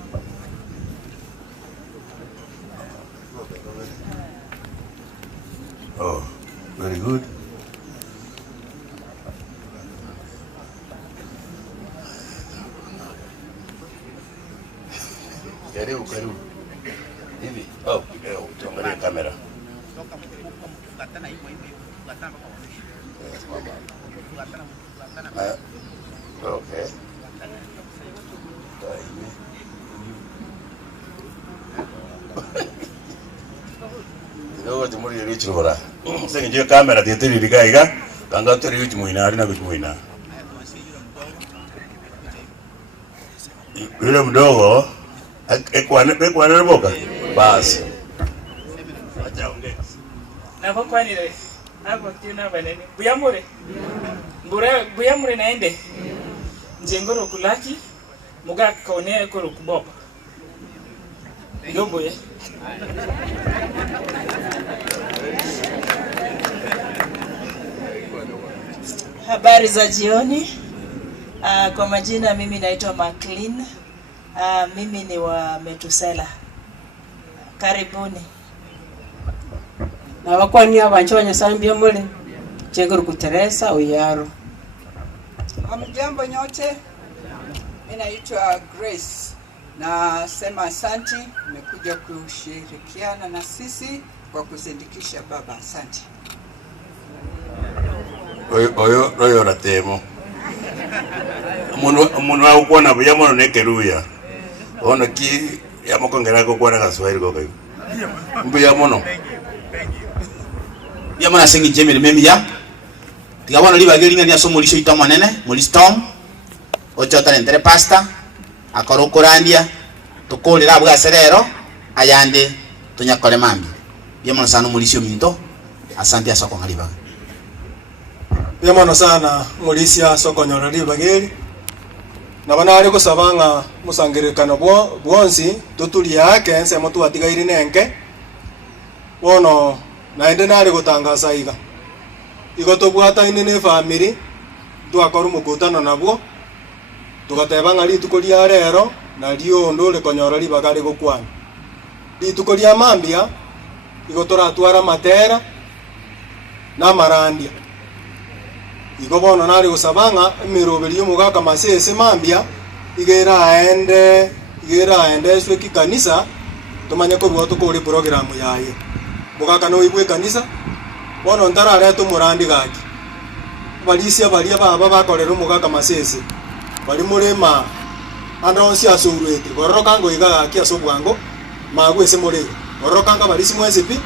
oh Very good. Karibu. Hivi. Tuangalie kamera. Okay. Kidogo tumuri yeri churora. Sasa nje kamera teteri ligaiga. Kanga tori yuchi muina ari na kuchi muina. Yule mdogo ekwane boka. Basi. Acha ongea. Na kwa kwani le. Hapo tuna baneni. Buyamure naende. Njengoro kulaki muga kaone ko kuboba. Ndobo ye. Habari za jioni. Kwa majina mimi naitwa Maclean. Mimi ni wa Metusela. Karibuni. Na wakwani abancho banyasambia mule. Chengoro kuteresa uyaro. Hamjambo nyote. Mimi naitwa Grace. Nasema asanti, nimekuja kushirikiana na sisi kwa kusindikisha baba. Asanti. Oyo ratemo. Umuntu akukwana buyamono nekeruya. Ono ki yamokongera ko kwana kaswahili ko kayo. Buyamono. Yamana sengi jemere memia. Tigabona libageli ngani aso mulisho itamo nene, mulistom. Ocho talentere pasta. Akorokorandia. Tukolera bwa serero ayande tunyakole mambi. Yamana sanu mulisho minto. Asante asoko ngaliba. Yamana sana mulisia soko nyorari bageli. Nabana ali kusabanga musangirekano bwonsi tutuli yake ense mutu atigairi nenke. Wono naende nari gutangaza iga. Igo tobwata inene family twakora mukutano nabwo. Tugateba ngari tukolia rero na rio ndole konyora libagari gukwana. Litukolia mambia igo toratwara matera na marandia. Igo bono nari gusabanga mirobeli y'umugaka masese mambia igera ende sweki kanisa tumanye ko bwo tukore program yaye. Mugaka no ibwe kanisa bono ntarare tumurandi gaki. Balisia balia baba bakorera umugaka masese. Bali murema andonsi asurwete gororoka ngo igaga kia sobwango magwese muri gororoka nga bali simwese pi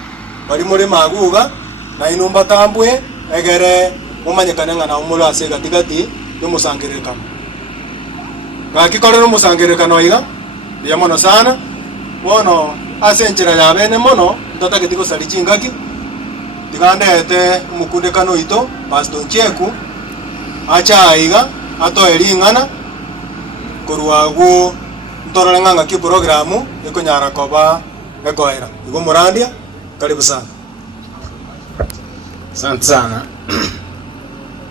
bali murema aguga na inumba tambwe egere umanyekana ngana umula ase gatigati y'umusangirekano gakikorera umusangirekano iga yamono sana wono ase njira ya bene mono ntatageti ko salicingaki tigandete umukundekano ito pastor Ncheku acha iga ato elingana kuruagu ntorore nganga ki programu ikonyara koba ekoera igo murandia karibu sana. Asante sana.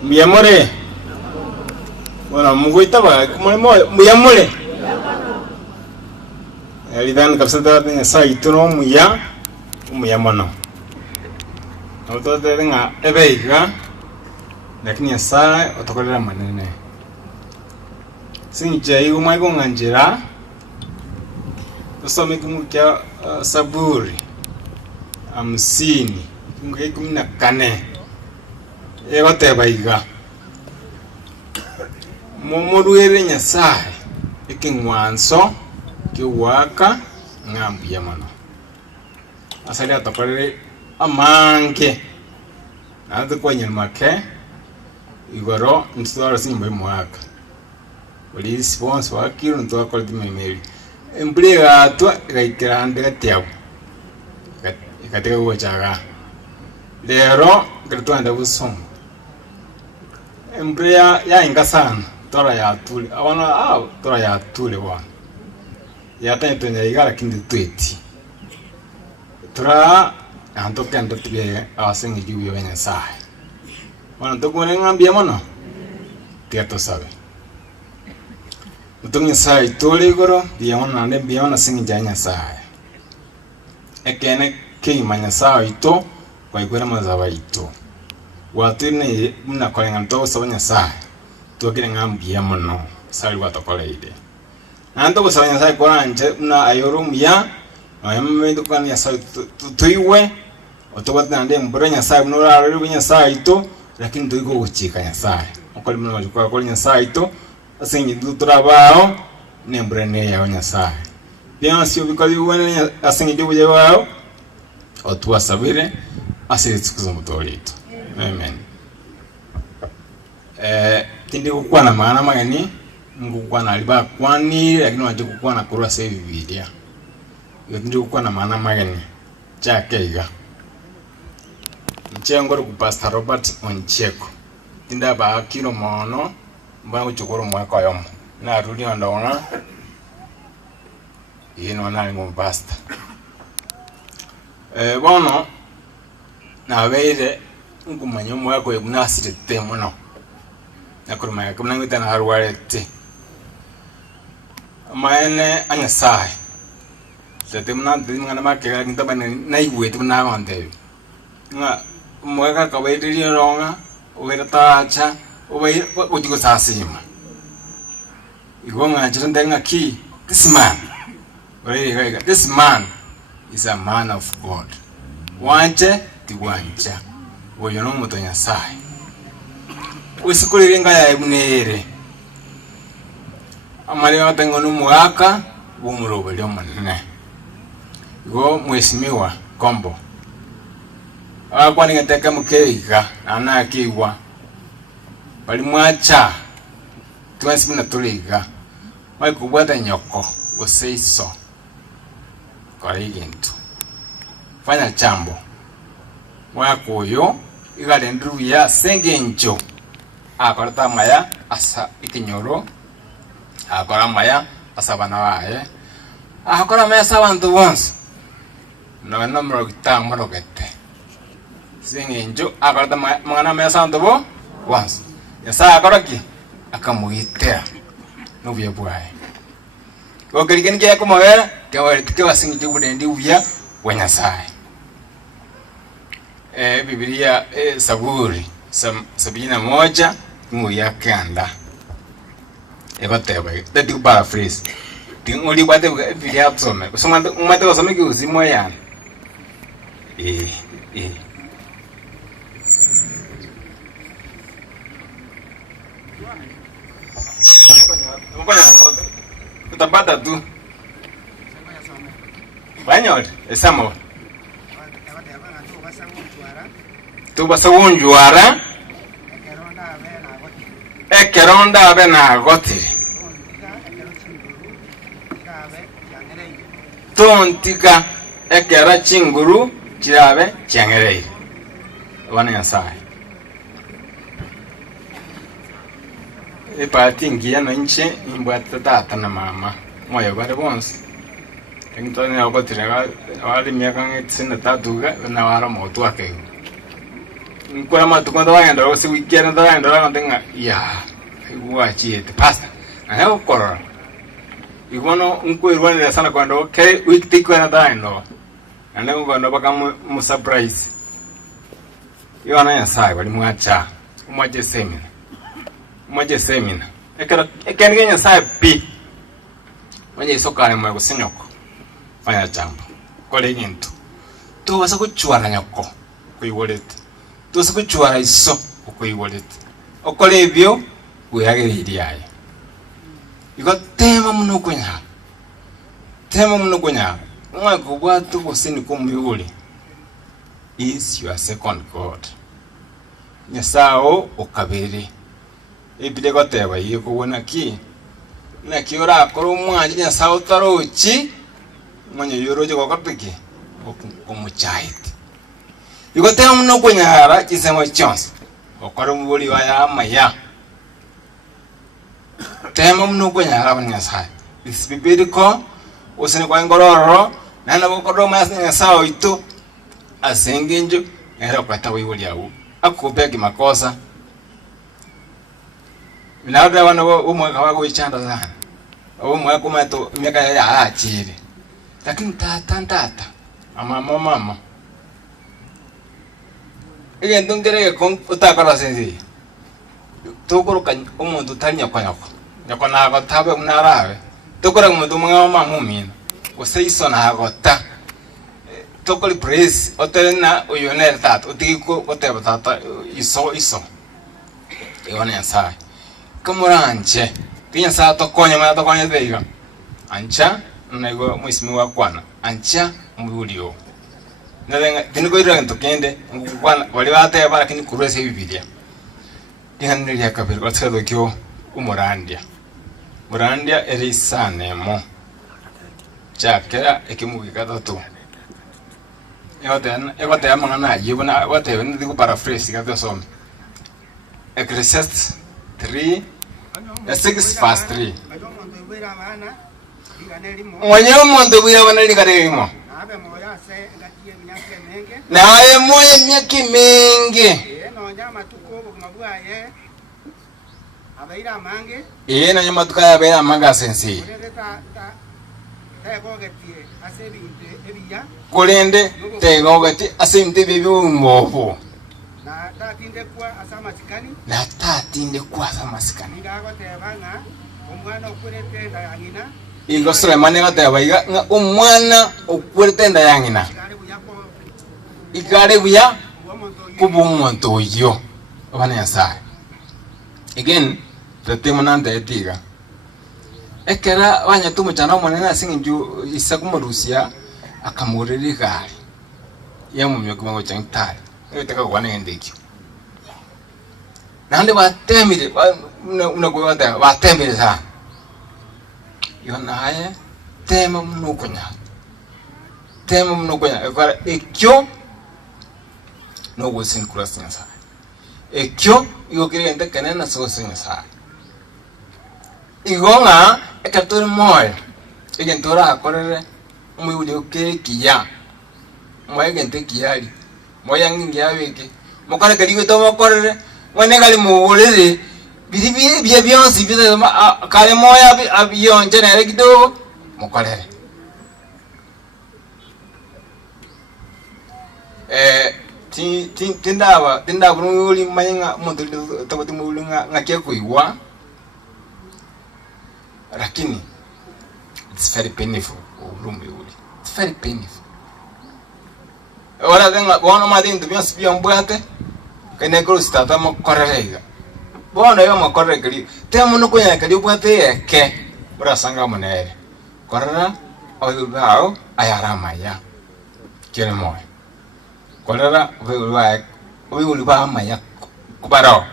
Muyamure. Wana mugoita ba muyamure. Elidan kapsa tata sa ituno muyamono. Auto tata nga ebeiga. Lakini sa otokolera manene. Sinjai umaigo nganjira. Tusome kumukya Saburi 50 14 egoteba iga momoruere Nyasaye ekingwanso kiwaka ng'ambuya mono asali atokorere amange nathikwanyel make igoro ntitwara simba imwaka uli sponsor wakiro ntwakorete memeri embure gatwa gaikera ndegatiabu ikateka guchaga lero gritwanda busoma embure ya inga sana tora ya tuli abana tora ya tuli wa yatanyetonya igara kindi tweti tora antoka ndotibye asengi juwe benya sahi wana tokone ngambia mono tiato sabe utongi sai tole goro biamona ne biamona singi janya sai ekene ke imanya sai ito kwa igwera mazaba ito watine muna kolenga to sonya sai to kile ngambia mono sali watokoleide nanto kusanya sai koranje muna ayorum ya ayamendo kan ya sai tuiwe otobata nde mbrenya sai mnura rubinya sai to lakini tuiko kuchika ya sai okoli muna kwa kolinya sai to asinyi dutrabao ne mbrene ya onya sai bien si obikoli wene asinyi dubuje wao otua sabire asiri tukuzo mutolito. Amen. Tindi kukua na maana magani ngukua na liba kwani lakini waje kukua na kurwa save video. Tindi kukua na maana magani chake iga. Mchengo ku Pastor Robert Oncheko. Tinda ba kilo mono mbana kuchukuru mwako yomo. Na rudi ondona. Yino na ngo pastor. Bono na beire ngumanya mwako yunasire temono nakuruma yakumnangita na harwarete maene anyasai tetemna ndimana makega ntabane naigwete mna wante nga mwaka kabaitiri ronga uberata acha ubai ujigo sasima igonga chirendenga ki this man is a man of God wanje tiwanja woyo no mutonya sai usikulire ngaya ibunere amali watengo no mwaka bumurobe lyo manene go mwesimiwa kombo akwa ningeteka mukeiga ana kiwa bali mwacha twasimina tuliga mai kubwata nyoko useiso karigintu fanya chambo mwako yo igale nduya sengenjo akorata maya asa ikinyoro akora maya asa bana wae akora maya sabantu once no nomro gitamo rokete sengenjo akorata mangana maya sabantu bo once yasa akora ki akamuitea no bya bwae ogerigeni ke kumawera ke wasingi budendi uya wenya sai Biblia Zaburi 71 ngo yakanda ebateba that you paraphrase tingoli bate Biblia tsome kusoma umate kusoma ki uzimo yana utapata tu banyote esamo tuba sawunjuara ekeronda abe na gotiri tontika ekera chinguru chirabe changerei wana yasai epatingia no nche imbwata tata na mama moyo bare bonse engitone agotire wali miaka ngitsina tatuga na wara motu ake nkora matukondo waenda osi weekend ndaenda ndaga ya iwachiete pasta ana ukora igono nkuirwanira sana kwanda okay week tiko na ndaenda ana ngondo baka mu surprise yona ya sai bali mwacha mwaje semina ekengenya sai pi mwaje isokane mwa kusinyoko fanya jambo kole gintu to basa kuchwara nyoko kuiwolete to basa kuchwara iso kuiwolete okole ebyo kuyagirira yaye iko tema muno kunya mwa kubwatu kusini kumuyuli is your second God nyasao okabere ebide goteba yiye kubona ki na kiora akoro mwaje nyasao tarochi mwenye yoroje kokotiki omuchaiti igotema muno kunyara kisemo chance okoro mubuli waya maya tema muno kunyara banyasai isibibiriko usene kwa ngororo nana bokoro masnya sao ito asengenjo era kwata wibuli yawo akubegi makosa minada wana umwaka wako ichanda sana umwaka kumato miaka ya achiri lakini tata mama igen tungere kon utakara sensi tukuru kan umuntu tanya kwa nyako na ko tabe unarawe tukura umuntu mama mumin useiso na agota tukuri praise otena uyonel tat utiko oteba tata iso ione sai kamuranche tinya sa to konya beiga ancha naigo muismi wa kwana ancha mulio nalenga tiniko ira ntokende ngwana wali bate bara kini kurese bibilia dihanne ya kabir ko tsado kyo umurandia eri sanemo chakera ekimugi gatatu egote amana na yibona wate ndi ku paraphrase gato Ecclesiastes 3 6:3 mwenye umuntu bwira bana likaremo naye moye myaki mingi na nyama tukaya bera manga sensi kulende tegogati asimte bibi umbofu na tatinde kwa samasikani Ingo Sulemani gateba iga umwana ukwirite nda yangina igare buya kubumuntu uyo abana yasaye again tetemo nanda etiga ekera banya tumucana monena singinju isakumurusia akamuriri gari yamumye kumango chantari eteka kwane ndekyo nande batemire unakuwa batemire sana yona haya tema munukonya ekara ekyo no gosin kurasnya sa ekyo yokire ente kanena sosnya sa igonga ekatori moy egentora akorere umuyuli okekiya moyegente kiyali moyangi yabeke mokara kaliwe to mokorere mwene kali muwolere biri byonsi bize kale moya abiyonje nere kidogo mokorere tinda buruli mayinga muntu tabati mulinga ngakia kuiwa lakini it's very painful it's very painful ora denga bono madin tu byonsi byambwate kene ko stata mokorere bono yo mokorere kali temo no kunya kali bwate eke bura sanga monere korara oyubao ayarama ya kene moy korara oyubao maya kubaro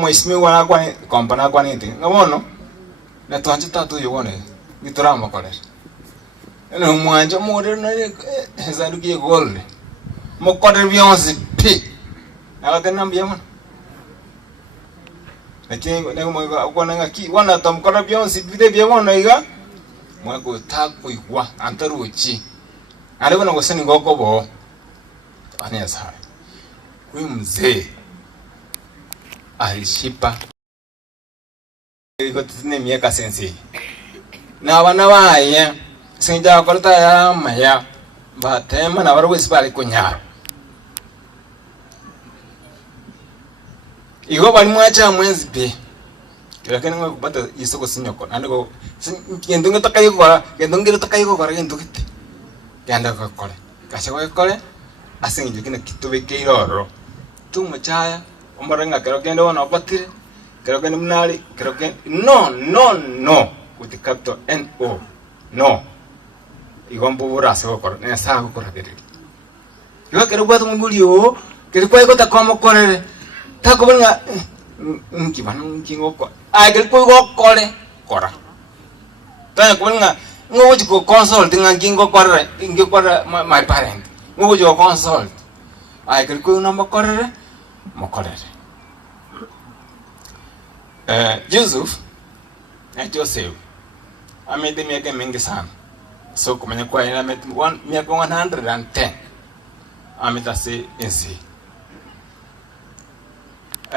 moismi wana kwa kompana kwa niti ngabono na twanji tatu yone gitorama korere eno mwanje more no hezaru ki gol mokorere byonsi pi agatena mbiyama lakini nego mwa kwa nanga ki wana tamkora byonsi bide byabona iga mwago takuigwa antaruchi ale bana gosani ngokobo aneza huyu mzee alishipa iko tine miaka sensi na wana waye sinja korta ya maya batema na baro wisbali kunya igo bali mwacha mwezi pe lakini ngo bata isoko sinyoko andiko ngendo takayo kwa ngendo takayo kwa ngendo kiti yanda kwa kole kasha kwa kole asingi kina kitube keiroro tu machaya omarenga kero kendo wana opatire kero kendo mnali kero kendo no with the capital NO no igo mbura se kwa ne sa kwa kere yo kero bwa tumulio kero kwa iko takomo korere takobanga nkibana nkingo kwa agel ko kole kora tanya kubanga ngoji ko consult ngingo kora ingi kora my parent ngoji ko consult agel ko namba korere mokorere Joseph na Joseph amede miaka mingi sana so kumenya kwa ina miaka 110 ametase enzi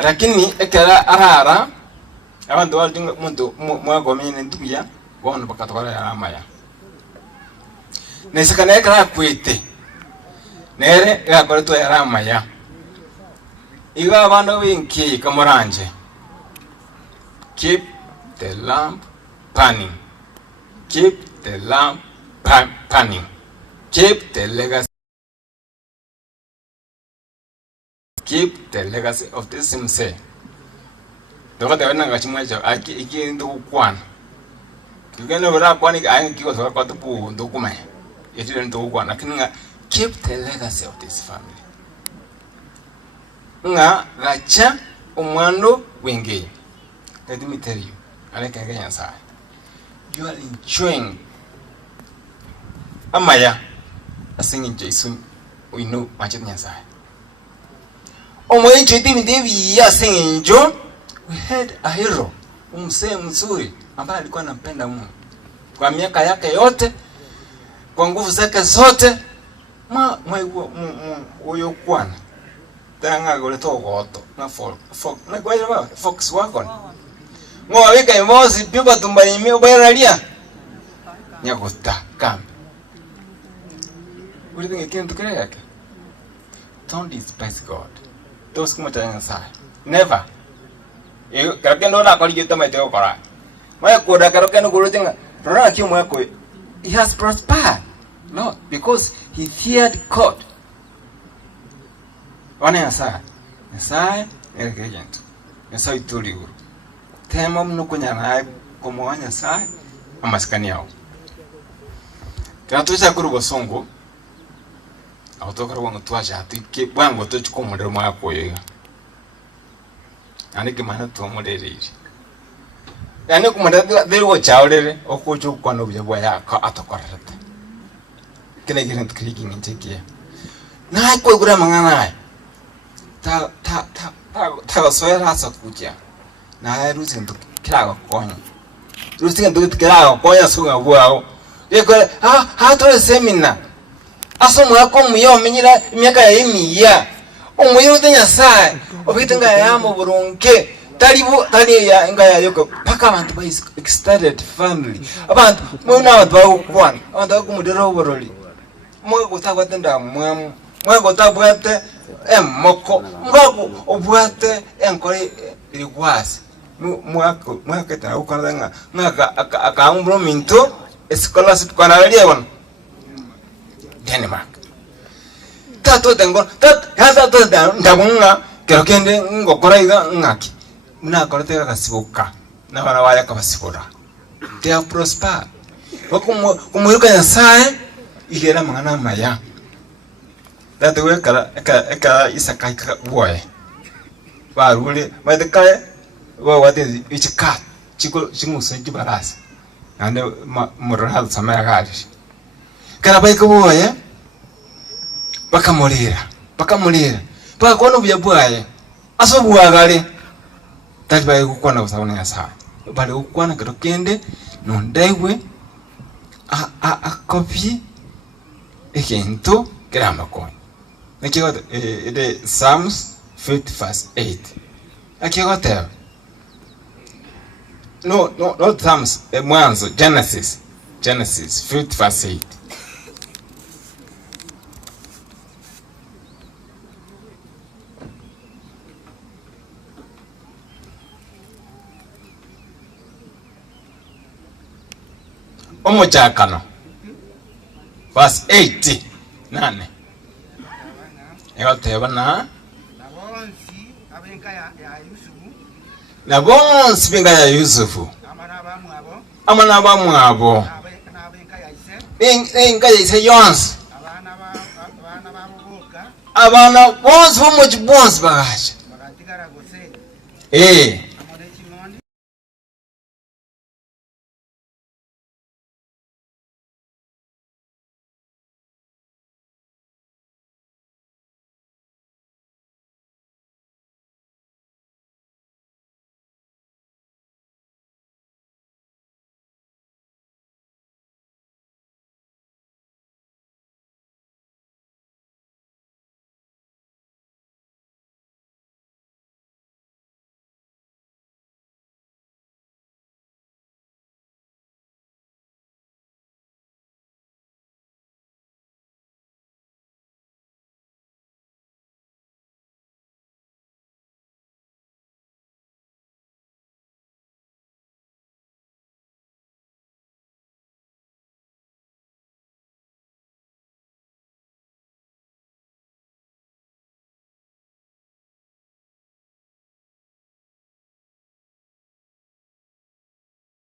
lakini ekera arara abantu waljunga muntu mwago mene nduya bona bakatwara ya amaya nesikana ekera kwete nere igakoretwo yaramaya iga abana winki kamoranje. Keep the lamp burning. Keep the lamp burning. Keep the legacy. Keep the legacy of this Simse. Doka te wana ngachimwa cha iki ndo kwan. Kigana wala kwani ayi kiko so kwa tupu ndo kuma. Yeti ndo kwan lakini nga keep the legacy of this family. Nga gacha umwando wenge. Let me tell you, you are enjoying Amaya, a singing Jason. We know much of Nyansai. On my enjoying Davy, a singing John, we had a hero, Umse Msuri, ambaye alikuwa anampenda Mungu. Kwa miaka yake yote, kwa nguvu zake zote, huyo kwana. Tanga goleto goto, na na kwa hiyo Fox wagon. Mwa wika emozi pipa tumbaimia uberalia nyakuta kambi ulitinga kintu kile yake. Don't despise God. Those kuma tanga sai never karakendo na kali yeta mai teo kora mai koda karakendo kurutinga rora kimwe ko he has prospered no because he feared God. Wana sai elegant sai tuliuru tema mno kunyana como wanya sai amaskani yao tunatosha kurugo songo autokara wangu tuaja atike bwango tochiko modero mwako yega ani kimana to modere yani kumanda dero chaolere okocho kwano bya ya ka atokorata kene giren tukiki ncheke na ko gura mangana ta soera sakuja na rusin to kila konya rusin to kila konya sunga bwao yeko ha to seminar aso mwako muyo menyira imyaka ya imiya omuyo tenya sai obitanga ya mu burunke tali ya ngaya yoko paka abantu ba extended family abantu mwana abantu ba ukwana abantu kumudero boroli mwe gutagwatenda mwe gutabwate emoko ngako obwate enkore irigwasi mwaka tena ukana ngaka akambro minto scholarship kana aliyeona Denmark tato tengo hasa to ndagunga kerokende ngokoraiga ngaki na korotega kasibuka na bana waya kabasibura they have prospered bakumuruka nyasaye igera mangana maya that we eka isaka boy barule madekaye what is each cat chiko chimuso chibarasa ande moral samaya gari kana baiko boye bakamulira bakakona byabwaye asobwagale tali baye kukona usabona yasa bale ukwana kirokende nondaiwe a copy ekento gramakon nakiwa the Psalms 50:8 akiwa no not Psalms mwanzo Genesis 50:8 Omojakano verse 8 nane yote bana na bonsi benga ya Yusufu amana bamwabo benga yise yons abana bonsi bomujibonsi bagacha